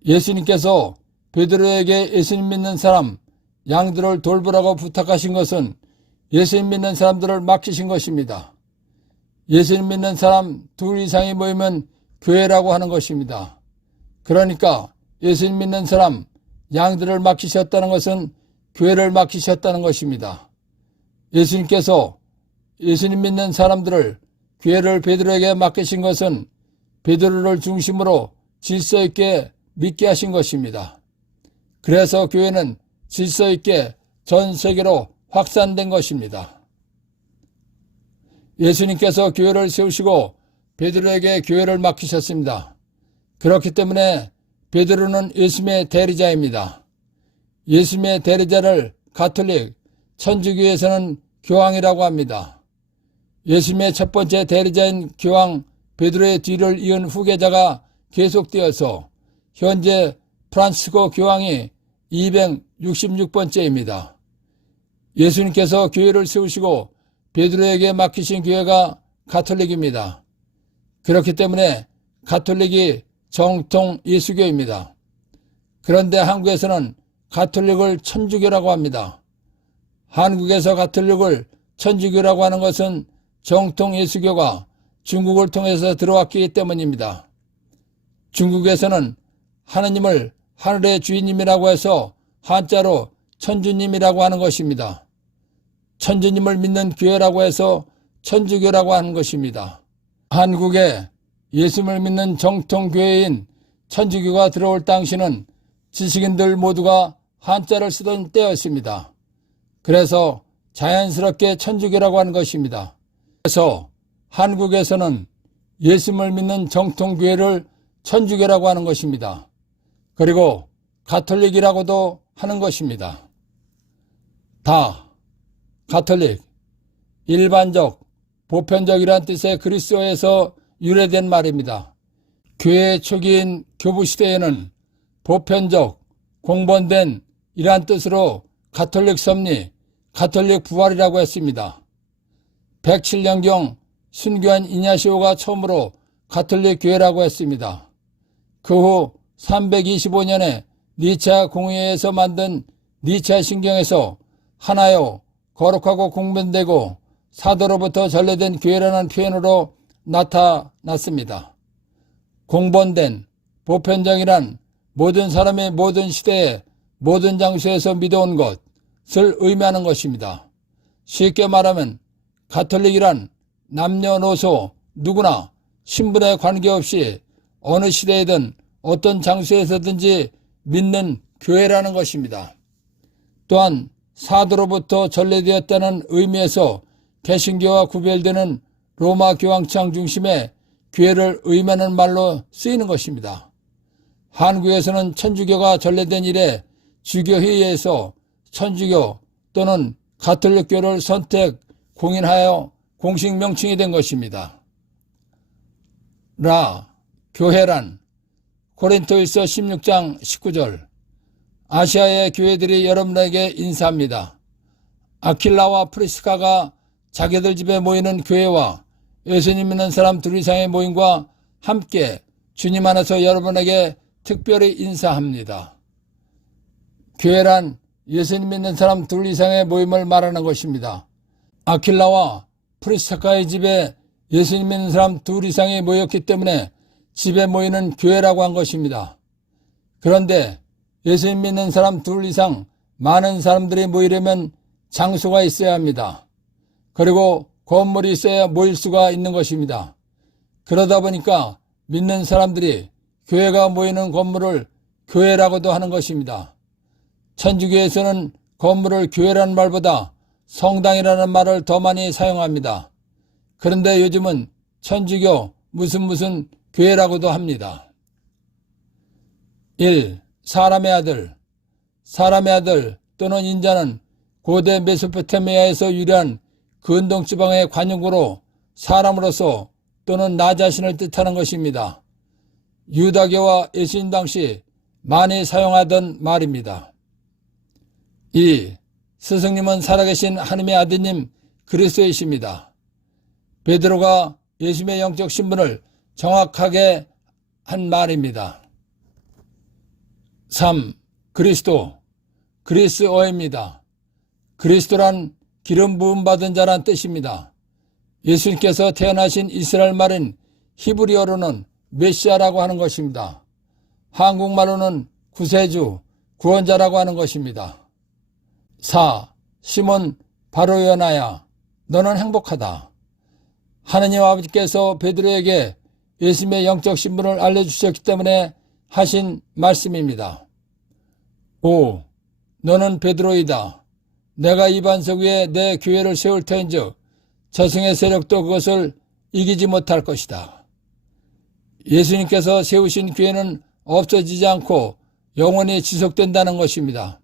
예수님께서 베드로에게 예수님 믿는 사람 양들을 돌보라고 부탁하신 것은 예수님 믿는 사람들을 맡기신 것입니다. 예수님 믿는 사람 둘 이상이 모이면 교회라고 하는 것입니다. 그러니까 예수님 믿는 사람 양들을 맡기셨다는 것은 교회를 맡기셨다는 것입니다. 예수님께서 예수님 믿는 사람들을 교회를 베드로에게 맡기신 것은 베드로를 중심으로 질서 있게 믿게 하신 것입니다. 그래서 교회는 질서 있게 전 세계로 확산된 것입니다. 예수님께서 교회를 세우시고 베드로에게 교회를 맡기셨습니다. 그렇기 때문에 베드로는 예수님의 대리자입니다. 예수님의 대리자를 가톨릭 천주교에서는 교황이라고 합니다. 예수님의 첫 번째 대리자인 교황 베드로의 뒤를 이은 후계자가 계속되어서 현재 프란치스코 교황이 266번째입니다. 예수님께서 교회를 세우시고 베드로에게 맡기신 교회가 가톨릭입니다. 그렇기 때문에 가톨릭이 정통 예수교입니다. 그런데 한국에서는 가톨릭을 천주교라고 합니다. 한국에서 가톨릭을 천주교라고 하는 것은 정통 예수교가 중국을 통해서 들어왔기 때문입니다. 중국에서는 하느님을 하늘의 주인님이라고 해서 한자로 천주님이라고 하는 것입니다. 천주님을 믿는 교회라고 해서 천주교라고 하는 것입니다. 한국에 예수님을 믿는 정통교회인 천주교가 들어올 당시는 지식인들 모두가 한자를 쓰던 때였습니다. 그래서 자연스럽게 천주교라고 하는 것입니다. 그래서 한국에서는 예수님을 믿는 정통교회를 천주교라고 하는 것입니다. 그리고 가톨릭이라고도 하는 것입니다. 가톨릭, 일반적, 보편적이란 뜻의 그리스어에서 유래된 말입니다. 교회 초기인 교부시대에는 보편적, 공본된 이란 뜻으로 가톨릭 섭리, 가톨릭 부활이라고 했습니다. 107년경 순교한 이냐시오가 처음으로 가톨릭 교회라고 했습니다. 그 후 325년에 니차 공의회에서 만든 니차 신경에서 하나요 거룩하고 공변되고 사도로부터 전래된 교회라는 표현으로 나타났습니다. 공본된, 보편적이란 모든 사람이 모든 시대에 모든 장소에서 믿어온 것을 의미하는 것입니다. 쉽게 말하면 가톨릭이란 남녀노소 누구나 신분에 관계없이 어느 시대이든 어떤 장소에서든지 믿는 교회라는 것입니다. 또한 사도로부터 전래되었다는 의미에서 개신교와 구별되는 로마 교황청 중심의 교회를 의미하는 말로 쓰이는 것입니다. 한국에서는 천주교가 전래된 이래 주교회의에서 천주교 또는 가톨릭교를 선택, 공인하여 공식 명칭이 된 것입니다. 교회란 고린토일서 16장 19절 아시아의 교회들이 여러분에게 인사합니다. 아킬라와 프리스카가 자기들 집에 모이는 교회와 예수님 믿는 사람 둘 이상의 모임과 함께 주님 안에서 여러분에게 특별히 인사합니다. 교회란 예수님 믿는 사람 둘 이상의 모임을 말하는 것입니다. 아킬라와 프리스카의 집에 예수님 믿는 사람 둘 이상이 모였기 때문에 집에 모이는 교회라고 한 것입니다. 그런데 예수님 믿는 사람 둘 이상 많은 사람들이 모이려면 장소가 있어야 합니다. 그리고 건물이 있어야 모일 수가 있는 것입니다. 그러다 보니까 믿는 사람들이 교회가 모이는 건물을 교회라고도 하는 것입니다. 천주교에서는 건물을 교회라는 말보다 성당이라는 말을 더 많이 사용합니다. 그런데 요즘은 천주교 무슨 교회라고도 합니다. 1. 사람의 아들. 사람의 아들 또는 인자는 고대 메소포타미아에서 유래한 근동 지방의 관용구로 사람으로서 또는 나 자신을 뜻하는 것입니다. 유다교와 예수님 당시 많이 사용하던 말입니다. 2. 스승님은 살아계신 하나님의 아드님 그리스도이십니다. 베드로가 예수님의 영적 신분을 정확하게 한 말입니다. 3. 그리스어입니다. 그리스도란 기름 부음 받은 자란 뜻입니다. 예수님께서 태어나신 이스라엘 말인 히브리어로는 메시아라고 하는 것입니다. 한국말로는 구세주, 구원자라고 하는 것입니다. 4. 시몬 바로요나야, 너는 행복하다. 하느님 아버지께서 베드로에게 예수님의 영적 신분을 알려주셨기 때문에 하신 말씀입니다. 5. 너는 베드로이다. 내가 이 반석 위에 내 교회를 세울 터인즉 저승의 세력도 그것을 이기지 못할 것이다. 예수님께서 세우신 교회는 없어지지 않고 영원히 지속된다는 것입니다.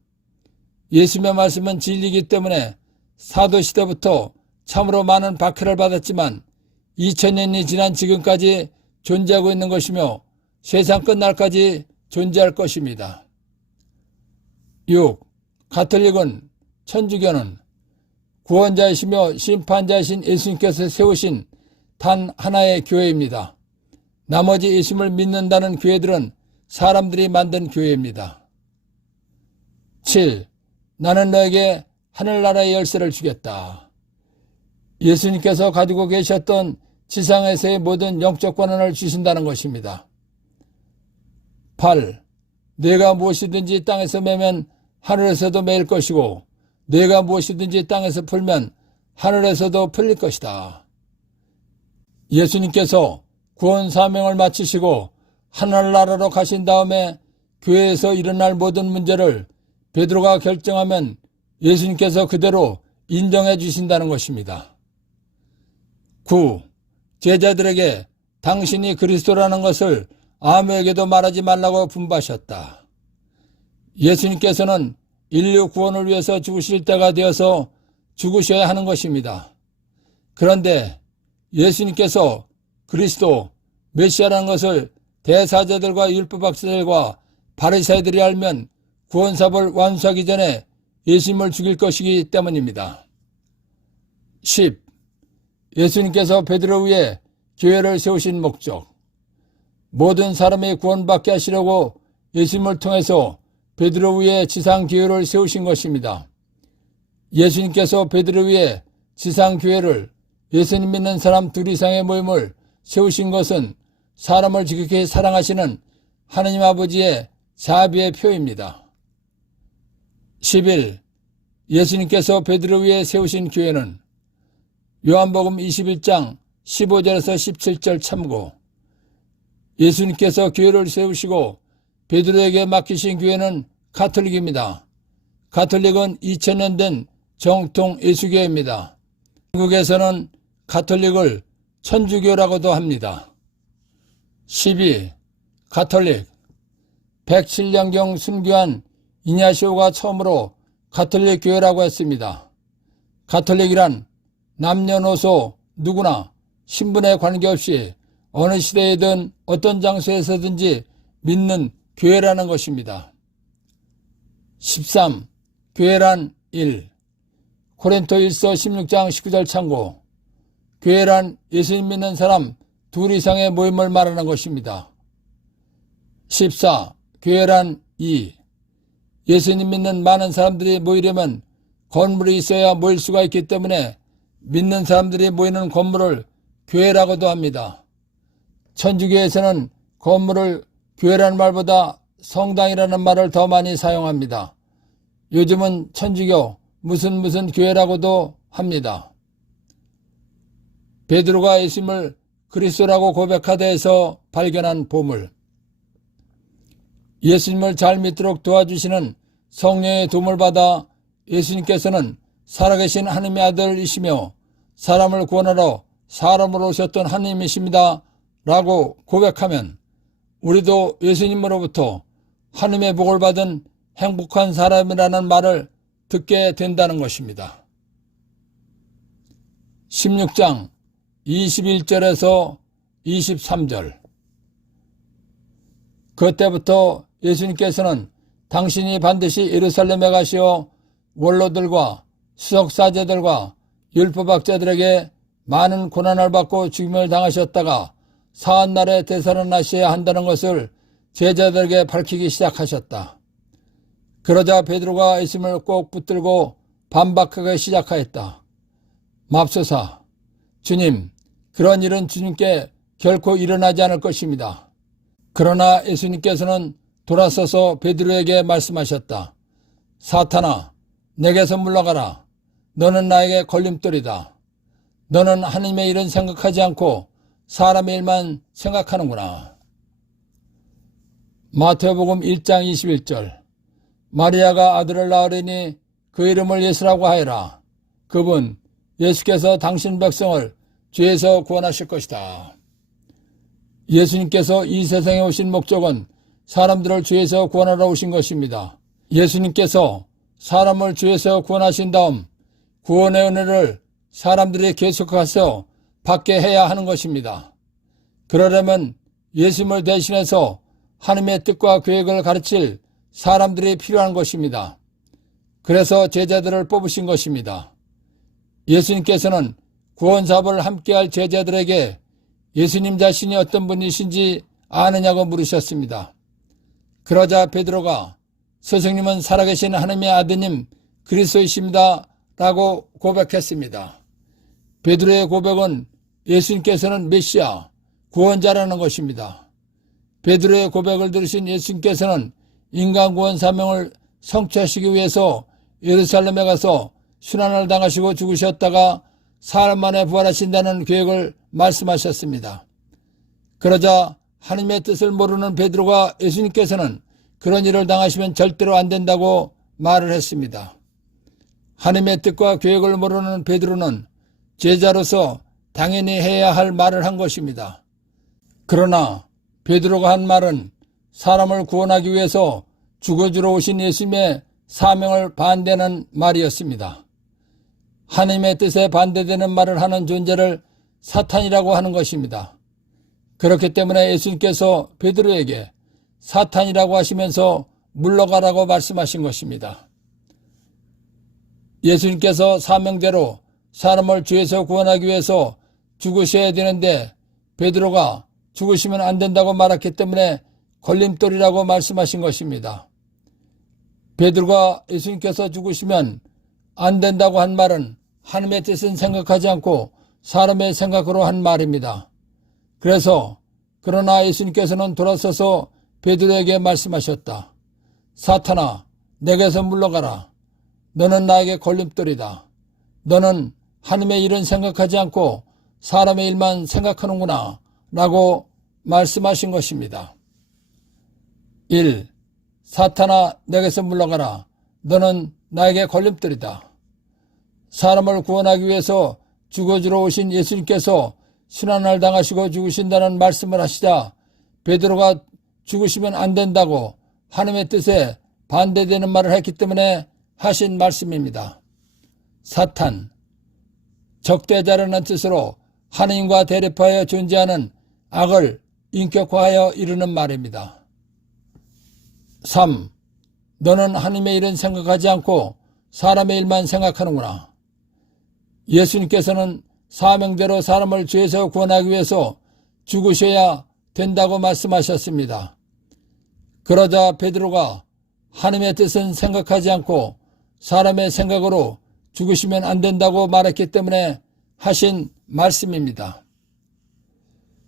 예수님의 말씀은 진리이기 때문에 사도시대부터 참으로 많은 박해를 받았지만 2000년이 지난 지금까지 존재하고 있는 것이며 세상 끝날까지 존재할 것입니다. 6. 가톨릭은 천주교는 구원자이시며 심판자이신 예수님께서 세우신 단 하나의 교회입니다. 나머지 예수님을 믿는다는 교회들은 사람들이 만든 교회입니다. 7. 나는 너에게 하늘나라의 열쇠를 주겠다. 예수님께서 가지고 계셨던 지상에서의 모든 영적 권한을 주신다는 것입니다. 8. 내가 무엇이든지 땅에서 매면 하늘에서도 매일 것이고 내가 무엇이든지 땅에서 풀면 하늘에서도 풀릴 것이다. 예수님께서 구원 사명을 마치시고 하늘나라로 가신 다음에 교회에서 일어날 모든 문제를 베드로가 결정하면 예수님께서 그대로 인정해 주신다는 것입니다. 9. 제자들에게 당신이 그리스도라는 것을 아무에게도 말하지 말라고 분부하셨다. 예수님께서는 인류 구원을 위해서 죽으실 때가 되어서 죽으셔야 하는 것입니다. 그런데 예수님께서 그리스도 메시아라는 것을 대사자들과 율법학자들과 바리새인들이 알면 구원사업을 완수하기 전에 예수님을 죽일 것이기 때문입니다. 10. 예수님께서 베드로 위에 교회를 세우신 목적. 모든 사람이 구원받게 하시려고 예수님을 통해서 베드로 위에 지상교회를 세우신 것입니다. 예수님께서 베드로 위에 지상교회를 예수님 믿는 사람 둘 이상의 모임을 세우신 것은 사람을 지극히 사랑하시는 하느님 아버지의 자비의 표입니다. 11. 예수님께서 베드로 위에 세우신 교회는 요한복음 21장 15절에서 17절 참고. 예수님께서 교회를 세우시고 베드로에게 맡기신 교회는 가톨릭입니다. 가톨릭은 2000년 된 정통 예수교회입니다. 한국에서는 가톨릭을 천주교라고도 합니다. 12. 가톨릭. 107년경 순교한 이냐시오가 처음으로 가톨릭 교회라고 했습니다. 가톨릭이란 남녀노소 누구나 신분에 관계없이 어느 시대에든 어떤 장소에서든지 믿는 교회라는 것입니다. 13. 교회란 1. 고린토일서 16장 19절 참고. 교회란 예수님 믿는 사람 둘 이상의 모임을 말하는 것입니다. 14. 교회란 2. 예수님 믿는 많은 사람들이 모이려면 건물이 있어야 모일 수가 있기 때문에 믿는 사람들이 모이는 건물을 교회라고도 합니다. 천주교에서는 건물을 교회라는 말보다 성당이라는 말을 더 많이 사용합니다. 요즘은 천주교 무슨 교회라고도 합니다. 베드로가 예수님을 그리스도라고 고백하다에서 발견한 보물. 예수님을 잘 믿도록 도와주시는 성령의 도움을 받아 예수님께서는 살아계신 하나님의 아들이시며 사람을 구원하러 사람으로 오셨던 하나님이십니다 라고 고백하면 우리도 예수님으로부터 하나님의 복을 받은 행복한 사람이라는 말을 듣게 된다는 것입니다. 16장 21절에서 23절. 그때부터 예수님께서는 당신이 반드시 예루살렘에 가시어 원로들과 수석사제들과 율법학자들에게 많은 고난을 받고 죽임을 당하셨다가 사한날에 되살아나셔야 한다는 것을 제자들에게 밝히기 시작하셨다. 그러자 베드로가 예수님을 꼭 붙들고 반박하기 시작하였다. 맙소사, 주님, 그런 일은 주님께 결코 일어나지 않을 것입니다. 그러나 예수님께서는 돌아서서 베드로에게 말씀하셨다. 사탄아, 내게서 물러가라. 너는 나에게 걸림돌이다. 너는 하나님의 일은 생각하지 않고 사람의 일만 생각하는구나. 마태복음 1장 21절. 마리아가 아들을 낳으리니 그 이름을 예수라고 하여라. 그분 예수께서 당신 백성을 죄에서 구원하실 것이다. 예수님께서 이 세상에 오신 목적은 사람들을 죄에서 구원하러 오신 것입니다. 예수님께서 사람을 죄에서 구원하신 다음 구원의 은혜를 사람들이 계속해서 받게 해야 하는 것입니다. 그러려면 예수님을 대신해서 하나님의 뜻과 계획을 가르칠 사람들이 필요한 것입니다. 그래서 제자들을 뽑으신 것입니다. 예수님께서는 구원사업을 함께할 제자들에게 예수님 자신이 어떤 분이신지 아느냐고 물으셨습니다. 그러자 베드로가 스승님은 살아계신 하나님의 아드님 그리스도이십니다 라고 고백했습니다. 베드로의 고백은 예수님께서는 메시아, 구원자라는 것입니다. 베드로의 고백을 들으신 예수님께서는 인간구원 사명을 성취하시기 위해서 예루살렘에 가서 순환을 당하시고 죽으셨다가 사흘 만에 부활하신다는 계획을 말씀하셨습니다. 그러자 하나님의 뜻을 모르는 베드로가 예수님께서는 그런 일을 당하시면 절대로 안 된다고 말을 했습니다. 하나님의 뜻과 계획을 모르는 베드로는 제자로서 당연히 해야 할 말을 한 것입니다. 그러나 베드로가 한 말은 사람을 구원하기 위해서 죽어주러 오신 예수님의 사명을 반대하는 말이었습니다. 하나님의 뜻에 반대되는 말을 하는 존재를 사탄이라고 하는 것입니다. 그렇기 때문에 예수님께서 베드로에게 사탄이라고 하시면서 물러가라고 말씀하신 것입니다. 예수님께서 사명대로 사람을 죄에서 구원하기 위해서 죽으셔야 되는데 베드로가 죽으시면 안 된다고 말했기 때문에 걸림돌이라고 말씀하신 것입니다. 베드로가 예수님께서 죽으시면 안 된다고 한 말은 하나님의 뜻은 생각하지 않고 사람의 생각으로 한 말입니다. 그래서 그러나 예수님께서는 돌아서서 베드로에게 말씀하셨다. 사탄아, 내게서 물러가라. 너는 나에게 걸림돌이다. 너는 하나님의 일은 생각하지 않고 사람의 일만 생각하는구나 라고 말씀하신 것입니다. 1. 사탄아, 내게서 물러가라. 너는 나에게 걸림돌이다. 사람을 구원하기 위해서 죽어주러 오신 예수님께서 순환을 당하시고 죽으신다는 말씀을 하시자 베드로가 죽으시면 안 된다고 하나님의 뜻에 반대되는 말을 했기 때문에 하신 말씀입니다. 사탄, 적대자라는 뜻으로 하나님과 대립하여 존재하는 악을 인격화하여 이르는 말입니다. 3. 너는 하나님의 일은 생각하지 않고 사람의 일만 생각하는구나. 예수님께서는 사명대로 사람을 죄에서 구원하기 위해서 죽으셔야 된다고 말씀하셨습니다. 그러자 베드로가 하나님의 뜻은 생각하지 않고 사람의 생각으로 죽으시면 안 된다고 말했기 때문에 하신 말씀입니다.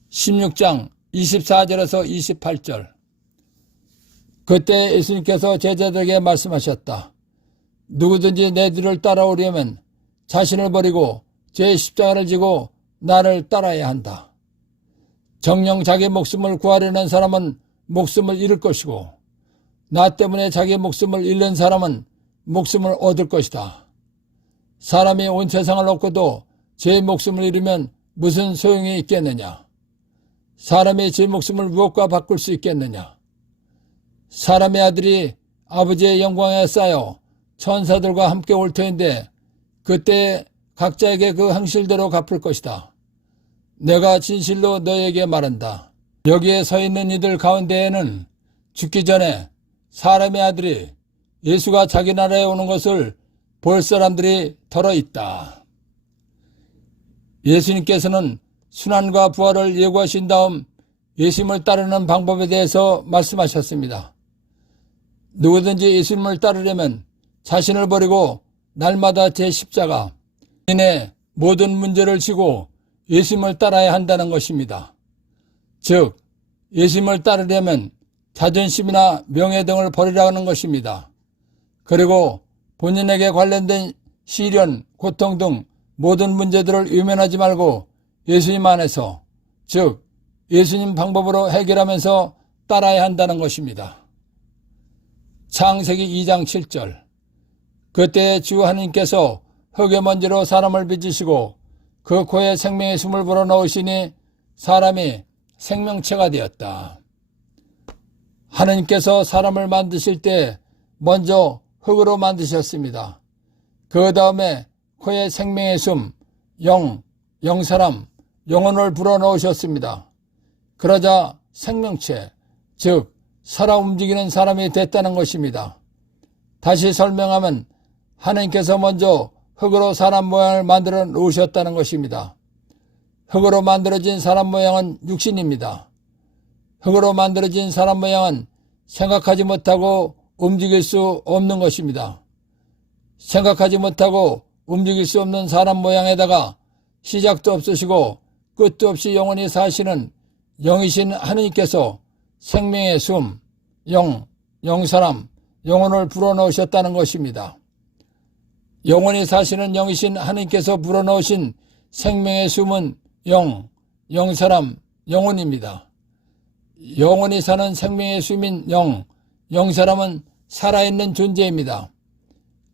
16장 24절에서 28절. 그때 예수님께서 제자들에게 말씀하셨다. 누구든지 내 뒤를 따라오려면 자신을 버리고 제 십자가를 지고 나를 따라야 한다. 정녕 자기 목숨을 구하려는 사람은 목숨을 잃을 것이고 나 때문에 자기 목숨을 잃는 사람은 목숨을 얻을 것이다. 사람이 온 세상을 얻고도 제 목숨을 잃으면 무슨 소용이 있겠느냐? 사람이 제 목숨을 무엇과 바꿀 수 있겠느냐? 사람의 아들이 아버지의 영광에 쌓여 천사들과 함께 올 터인데 그때 각자에게 그 행실대로 갚을 것이다. 내가 진실로 너에게 말한다. 여기에 서 있는 이들 가운데에는 죽기 전에 사람의 아들이 예수가 자기 나라에 오는 것을 볼 사람들이 덜어 있다. 예수님께서는 순환과 부활을 예고하신 다음 예수님을 따르는 방법에 대해서 말씀하셨습니다. 누구든지 예수님을 따르려면 자신을 버리고 날마다 제 십자가, 인의 모든 문제를 지고 예수님을 따라야 한다는 것입니다. 즉 예수님을 따르려면 자존심이나 명예 등을 버리라는 것입니다. 그리고 본인에게 관련된 시련, 고통 등 모든 문제들을 외면하지 말고 예수님 안에서, 즉 예수님 방법으로 해결하면서 따라야 한다는 것입니다. 창세기 2장 7절. 그때 주 하나님께서 흙의 먼지로 사람을 빚으시고 그 코에 생명의 숨을 불어넣으시니 사람이 생명체가 되었다. 하나님께서 사람을 만드실 때 먼저 흙으로 만드셨습니다. 그 다음에 코에 생명의 숨, 영사람, 영혼을 불어넣으셨습니다. 그러자 생명체, 즉 살아 움직이는 사람이 됐다는 것입니다. 다시 설명하면 하나님께서 먼저 흙으로 사람 모양을 만들어 놓으셨다는 것입니다. 흙으로 만들어진 사람 모양은 육신입니다. 흙으로 만들어진 사람 모양은 생각하지 못하고 움직일 수 없는 것입니다. 생각하지 못하고 움직일 수 없는 사람 모양에다가 시작도 없으시고 끝도 없이 영원히 사시는 영이신 하느님께서 생명의 숨, 영사람, 영혼을 불어넣으셨다는 것입니다. 영원히 사시는 영이신 하느님께서 불어넣으신 생명의 숨은 영사람, 영혼입니다. 영원히 사는 생명의 숨인 영사람은 살아있는 존재입니다.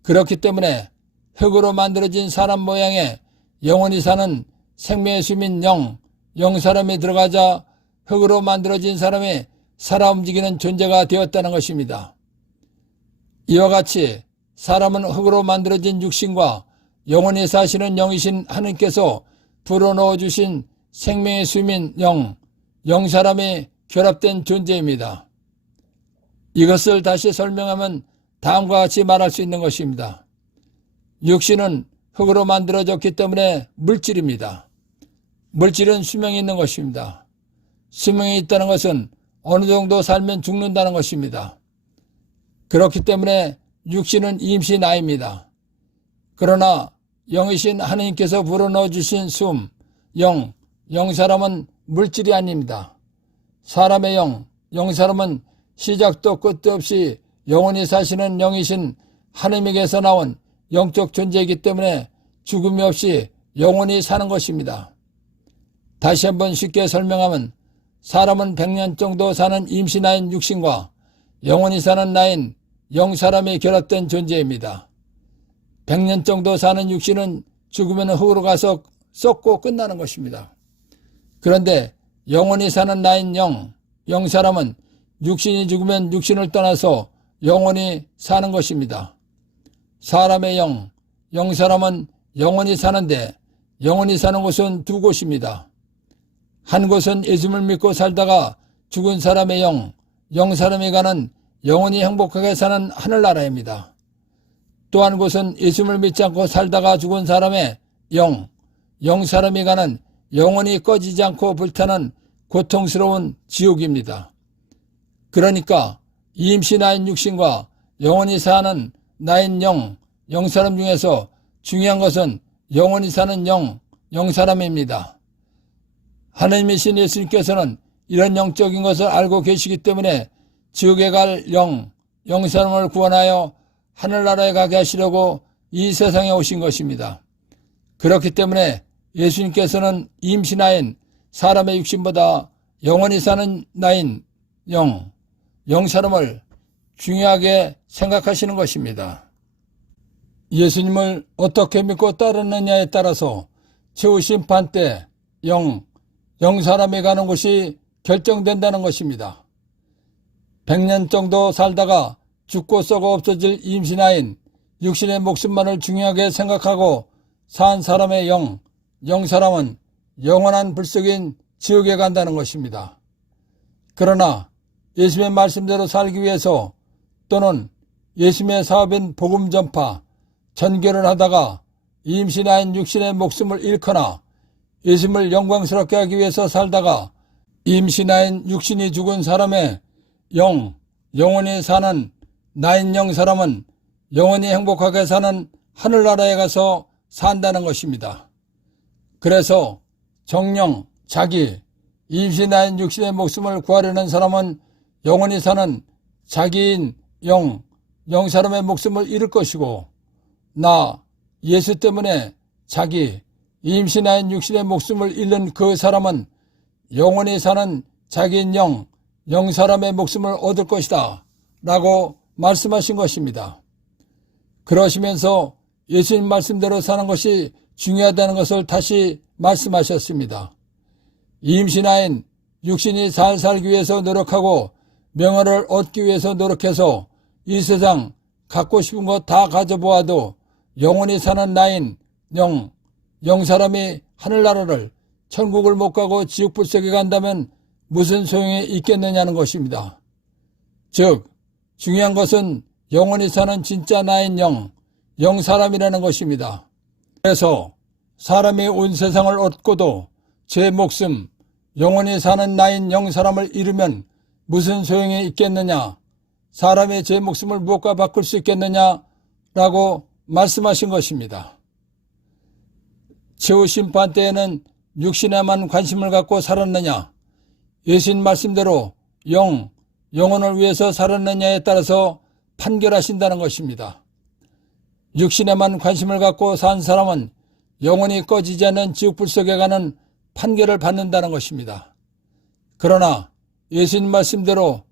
그렇기 때문에 흙으로 만들어진 사람 모양의 영원히 사는 생명의 숨인 영사람이 들어가자 흙으로 만들어진 사람이 살아 움직이는 존재가 되었다는 것입니다. 이와 같이 사람은 흙으로 만들어진 육신과 영원히 사시는 영이신 하느님께서 불어넣어 주신 생명의 숨인 영사람이 결합된 존재입니다. 이것을 다시 설명하면 다음과 같이 말할 수 있는 것입니다. 육신은 흙으로 만들어졌기 때문에 물질입니다. 물질은 수명이 있는 것입니다. 수명이 있다는 것은 어느 정도 살면 죽는다는 것입니다. 그렇기 때문에 육신은 임신아입니다. 그러나 영이신 하느님께서 불어넣어 주신 숨, 영사람은 물질이 아닙니다. 사람의 영사람은 시작도 끝도 없이 영원히 사시는 영이신 하느님에게서 나온 영적 존재이기 때문에 죽음이 없이 영원히 사는 것입니다. 다시 한번 쉽게 설명하면 사람은 100년 정도 사는 임신아인 육신과 영원히 사는 나인 영사람이 결합된 존재입니다. 100년 정도 사는 육신은 죽으면 흙으로 가서 썩고 끝나는 것입니다. 그런데 영원히 사는 나인 영사람은 육신이 죽으면 육신을 떠나서 영원히 사는 것입니다. 사람의 영사람은 영원히 사는데 영원히 사는 곳은 두 곳입니다. 한 곳은 예수를 믿고 살다가 죽은 사람의 영사람이 가는 영원히 행복하게 사는 하늘나라입니다. 또 한 곳은 예수를 믿지 않고 살다가 죽은 사람의 영사람이 가는 영원히 꺼지지 않고 불타는 고통스러운 지옥입니다. 그러니까 임시 나인 육신과 영원히 사는 나인 영사람 중에서 중요한 것은 영원히 사는 영사람입니다. 하느님이신 예수님께서는 이런 영적인 것을 알고 계시기 때문에 지옥에 갈 영사람을 구원하여 하늘나라에 가게 하시려고 이 세상에 오신 것입니다. 그렇기 때문에 예수님께서는 임시 나인 사람의 육신보다 영원히 사는 나인 영사람을 중요하게 생각하시는 것입니다. 예수님을 어떻게 믿고 따르느냐에 따라서 최후 심판 때 영사람이 가는 곳이 결정된다는 것입니다. 100년 정도 살다가 죽고 썩어 없어질 임신아인 육신의 목숨만을 중요하게 생각하고 산 사람의 영사람은 영원한 불속인 지옥에 간다는 것입니다. 그러나 예수님의 말씀대로 살기 위해서 또는 예수님의 사업인 복음 전파, 전교를 하다가 임신아인 육신의 목숨을 잃거나 예수님을 영광스럽게 하기 위해서 살다가 임신아인 육신이 죽은 사람의 영원히 사는 나인 영사람은 영원히 행복하게 사는 하늘나라에 가서 산다는 것입니다. 그래서 정령 자기 임신아인 육신의 목숨을 구하려는 사람은 영원히 사는 자기인 영사람의 목숨을 잃을 것이고, 나 예수 때문에 자기 임신아인 육신의 목숨을 잃는 그 사람은 영원히 사는 자기인 영사람의 목숨을 얻을 것이다 라고 말씀하신 것입니다. 그러시면서 예수님 말씀대로 사는 것이 중요하다는 것을 다시 말씀하셨습니다. 임신아인 육신이 잘 살기 위해서 노력하고 명예를 얻기 위해서 노력해서 이 세상 갖고 싶은 것 다 가져보아도 영원히 사는 나인 영사람이 하늘나라를 천국을 못 가고 지옥불속에 간다면 무슨 소용이 있겠느냐는 것입니다. 즉 중요한 것은 영원히 사는 진짜 나인 영사람이라는 것입니다. 그래서 사람이 온 세상을 얻고도 제 목숨 영원히 사는 나인 영사람을 잃으면 무슨 소용이 있겠느냐, 사람이 제 목숨을 무엇과 바꿀 수 있겠느냐라고 말씀하신 것입니다. 최후 심판 때에는 육신에만 관심을 갖고 살았느냐, 예수님 말씀대로 영혼을 위해서 살았느냐에 따라서 판결하신다는 것입니다. 육신에만 관심을 갖고 산 사람은 영원히 꺼지지 않는 지옥불속에 가는 판결을 받는다는 것입니다. 그러나 예수님 말씀대로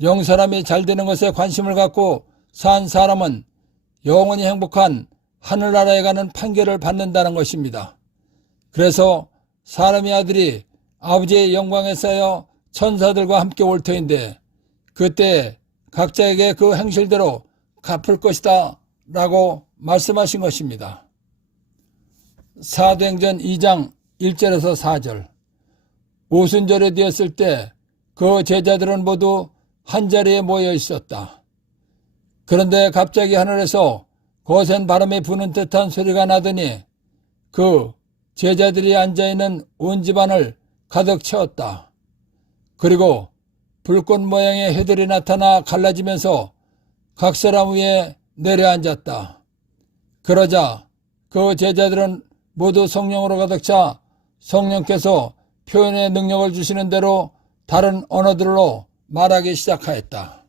영사람이 잘 되는 것에 관심을 갖고 산 사람은 영원히 행복한 하늘나라에 가는 판결을 받는다는 것입니다. 그래서 사람의 아들이 아버지의 영광에 쌓여 천사들과 함께 올 터인데 그때 각자에게 그 행실대로 갚을 것이다 라고 말씀하신 것입니다. 사도행전 2장 1절에서 4절. 오순절이 되었을 때 그 제자들은 모두 한자리에 모여 있었다. 그런데 갑자기 하늘에서 거센 바람이 부는 듯한 소리가 나더니 그 제자들이 앉아있는 온 집안을 가득 채웠다. 그리고 불꽃 모양의 해들이 나타나 갈라지면서 각 사람 위에 내려앉았다. 그러자 그 제자들은 모두 성령으로 가득 차 성령께서 표현의 능력을 주시는 대로 다른 언어들로 말하기 시작하였다.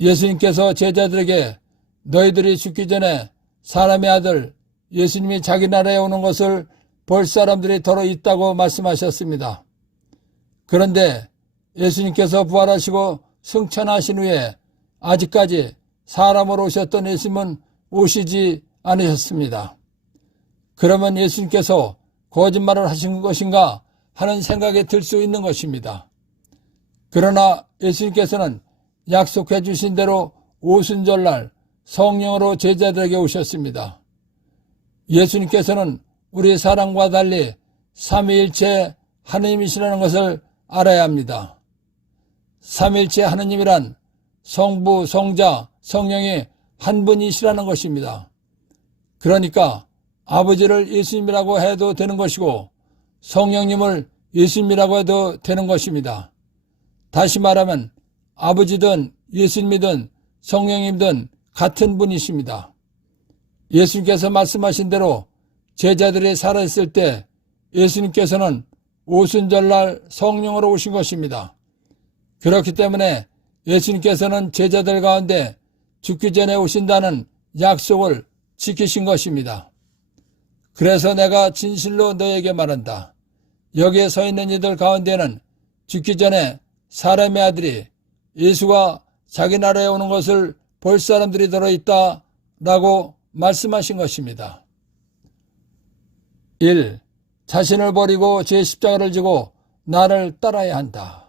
예수님께서 제자들에게 너희들이 죽기 전에 사람의 아들 예수님이 자기 나라에 오는 것을 볼 사람들이 더러 있다고 말씀하셨습니다. 그런데 예수님께서 부활하시고 승천하신 후에 아직까지 사람으로 오셨던 예수님은 오시지 않으셨습니다. 그러면 예수님께서 거짓말을 하신 것인가 하는 생각이 들 수 있는 것입니다. 그러나 예수님께서는 약속해 주신 대로 오순절날 성령으로 제자들에게 오셨습니다. 예수님께서는 우리 사람과 달리 삼위일체 하느님이시라는 것을 알아야 합니다. 삼위일체 하느님이란 성부, 성자, 성령이 한 분이시라는 것입니다. 그러니까 아버지를 예수님이라고 해도 되는 것이고 성령님을 예수님이라고 해도 되는 것입니다. 다시 말하면 아버지든 예수님이든 성령님이든 같은 분이십니다. 예수님께서 말씀하신 대로 제자들이 살아있을 때 예수님께서는 오순절날 성령으로 오신 것입니다. 그렇기 때문에 예수님께서는 제자들 가운데 죽기 전에 오신다는 약속을 지키신 것입니다. 그래서 내가 진실로 너에게 말한다. 여기에 서 있는 이들 가운데는 죽기 전에 사람의 아들이 예수가 자기 나라에 오는 것을 볼 사람들이 들어있다 라고 말씀하신 것입니다. 1. 자신을 버리고 제 십자가를 지고 나를 따라야 한다.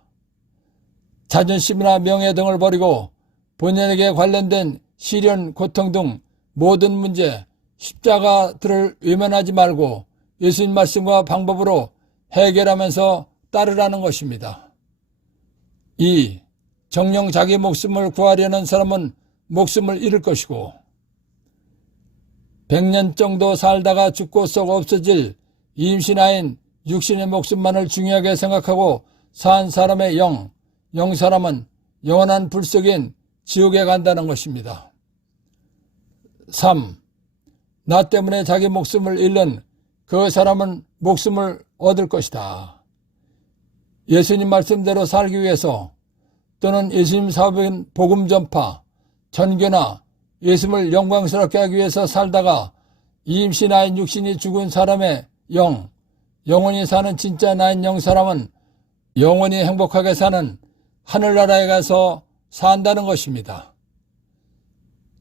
자존심이나 명예 등을 버리고 본인에게 관련된 시련, 고통 등 모든 문제, 십자가들을 외면하지 말고 예수님 말씀과 방법으로 해결하면서 따르라는 것입니다. 2. 정녕 자기 목숨을 구하려는 사람은 목숨을 잃을 것이고 100년 정도 살다가 죽고 썩 없어질 임신아인 육신의 목숨만을 중요하게 생각하고 산 사람의 영 사람은 영원한 불 속인 지옥에 간다는 것입니다. 3. 나 때문에 자기 목숨을 잃는 그 사람은 목숨을 얻을 것이다. 예수님 말씀대로 살기 위해서 또는 예수님 사업인 복음 전파, 전교나 예수님을 영광스럽게 하기 위해서 살다가 임신아인 육신이 죽은 사람의 영원히 사는 진짜 나인 영 사람은 영원히 행복하게 사는 하늘나라에 가서 산다는 것입니다.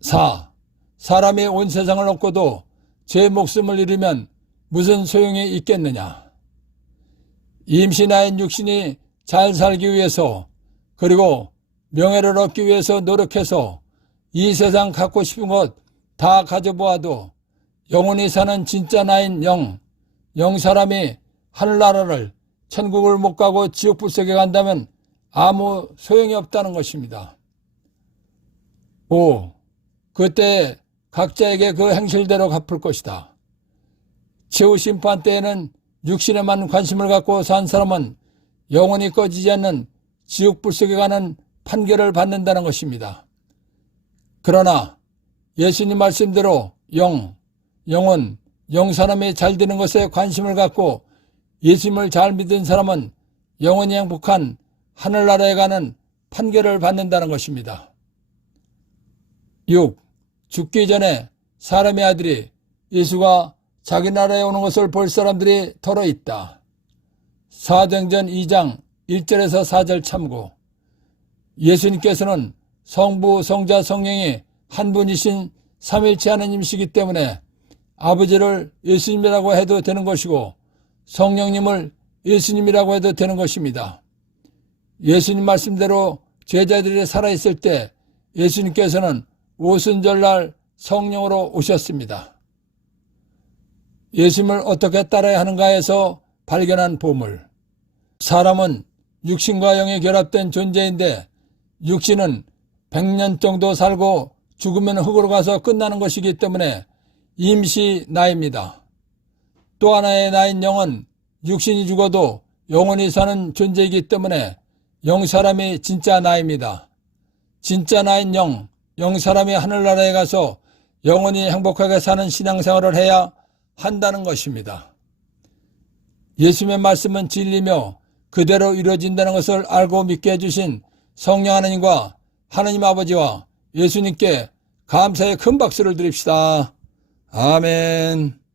4. 사람이 온 세상을 얻고도 제 목숨을 잃으면 무슨 소용이 있겠느냐. 임신아인 육신이 잘 살기 위해서 그리고 명예를 얻기 위해서 노력해서 이 세상 갖고 싶은 것 다 가져보아도 영원히 사는 진짜 나인 영 사람이 하늘나라를 천국을 못 가고 지옥불 속에 간다면 아무 소용이 없다는 것입니다. 5. 그때 각자에게 그 행실대로 갚을 것이다. 최후 심판 때에는 육신에만 관심을 갖고 산 사람은 영원히 꺼지지 않는 지옥불 속에 가는 판결을 받는다는 것입니다. 그러나 예수님 말씀대로 영혼, 영사람이 잘 되는 것에 관심을 갖고 예수님을 잘 믿은 사람은 영원히 행복한 하늘나라에 가는 판결을 받는다는 것입니다. 6. 죽기 전에 사람의 아들이 예수가 자기 나라에 오는 것을 볼 사람들이 덜어 있다. 사도행전 2장 1절에서 4절 참고. 예수님께서는 성부, 성자, 성령이 한 분이신 삼일체 하나님이시기 때문에 아버지를 예수님이라고 해도 되는 것이고 성령님을 예수님이라고 해도 되는 것입니다. 예수님 말씀대로 제자들이 살아있을 때 예수님께서는 오순절날 성령으로 오셨습니다. 예수님을 어떻게 따라야 하는가에서 발견한 보물. 사람은 육신과 영이 결합된 존재인데 육신은 100년 정도 살고 죽으면 흙으로 가서 끝나는 것이기 때문에 임시 나입니다. 또 하나의 나인 영은 육신이 죽어도 영원히 사는 존재이기 때문에 영사람이 진짜 나입니다. 진짜 나인 영사람이 하늘나라에 가서 영원히 행복하게 사는 신앙생활을 해야 한다는 것입니다. 예수님의 말씀은 진리며 그대로 이루어진다는 것을 알고 믿게 해주신 성령 하나님과 하나님 아버지와 예수님께 감사의 큰 박수를 드립시다. 아멘.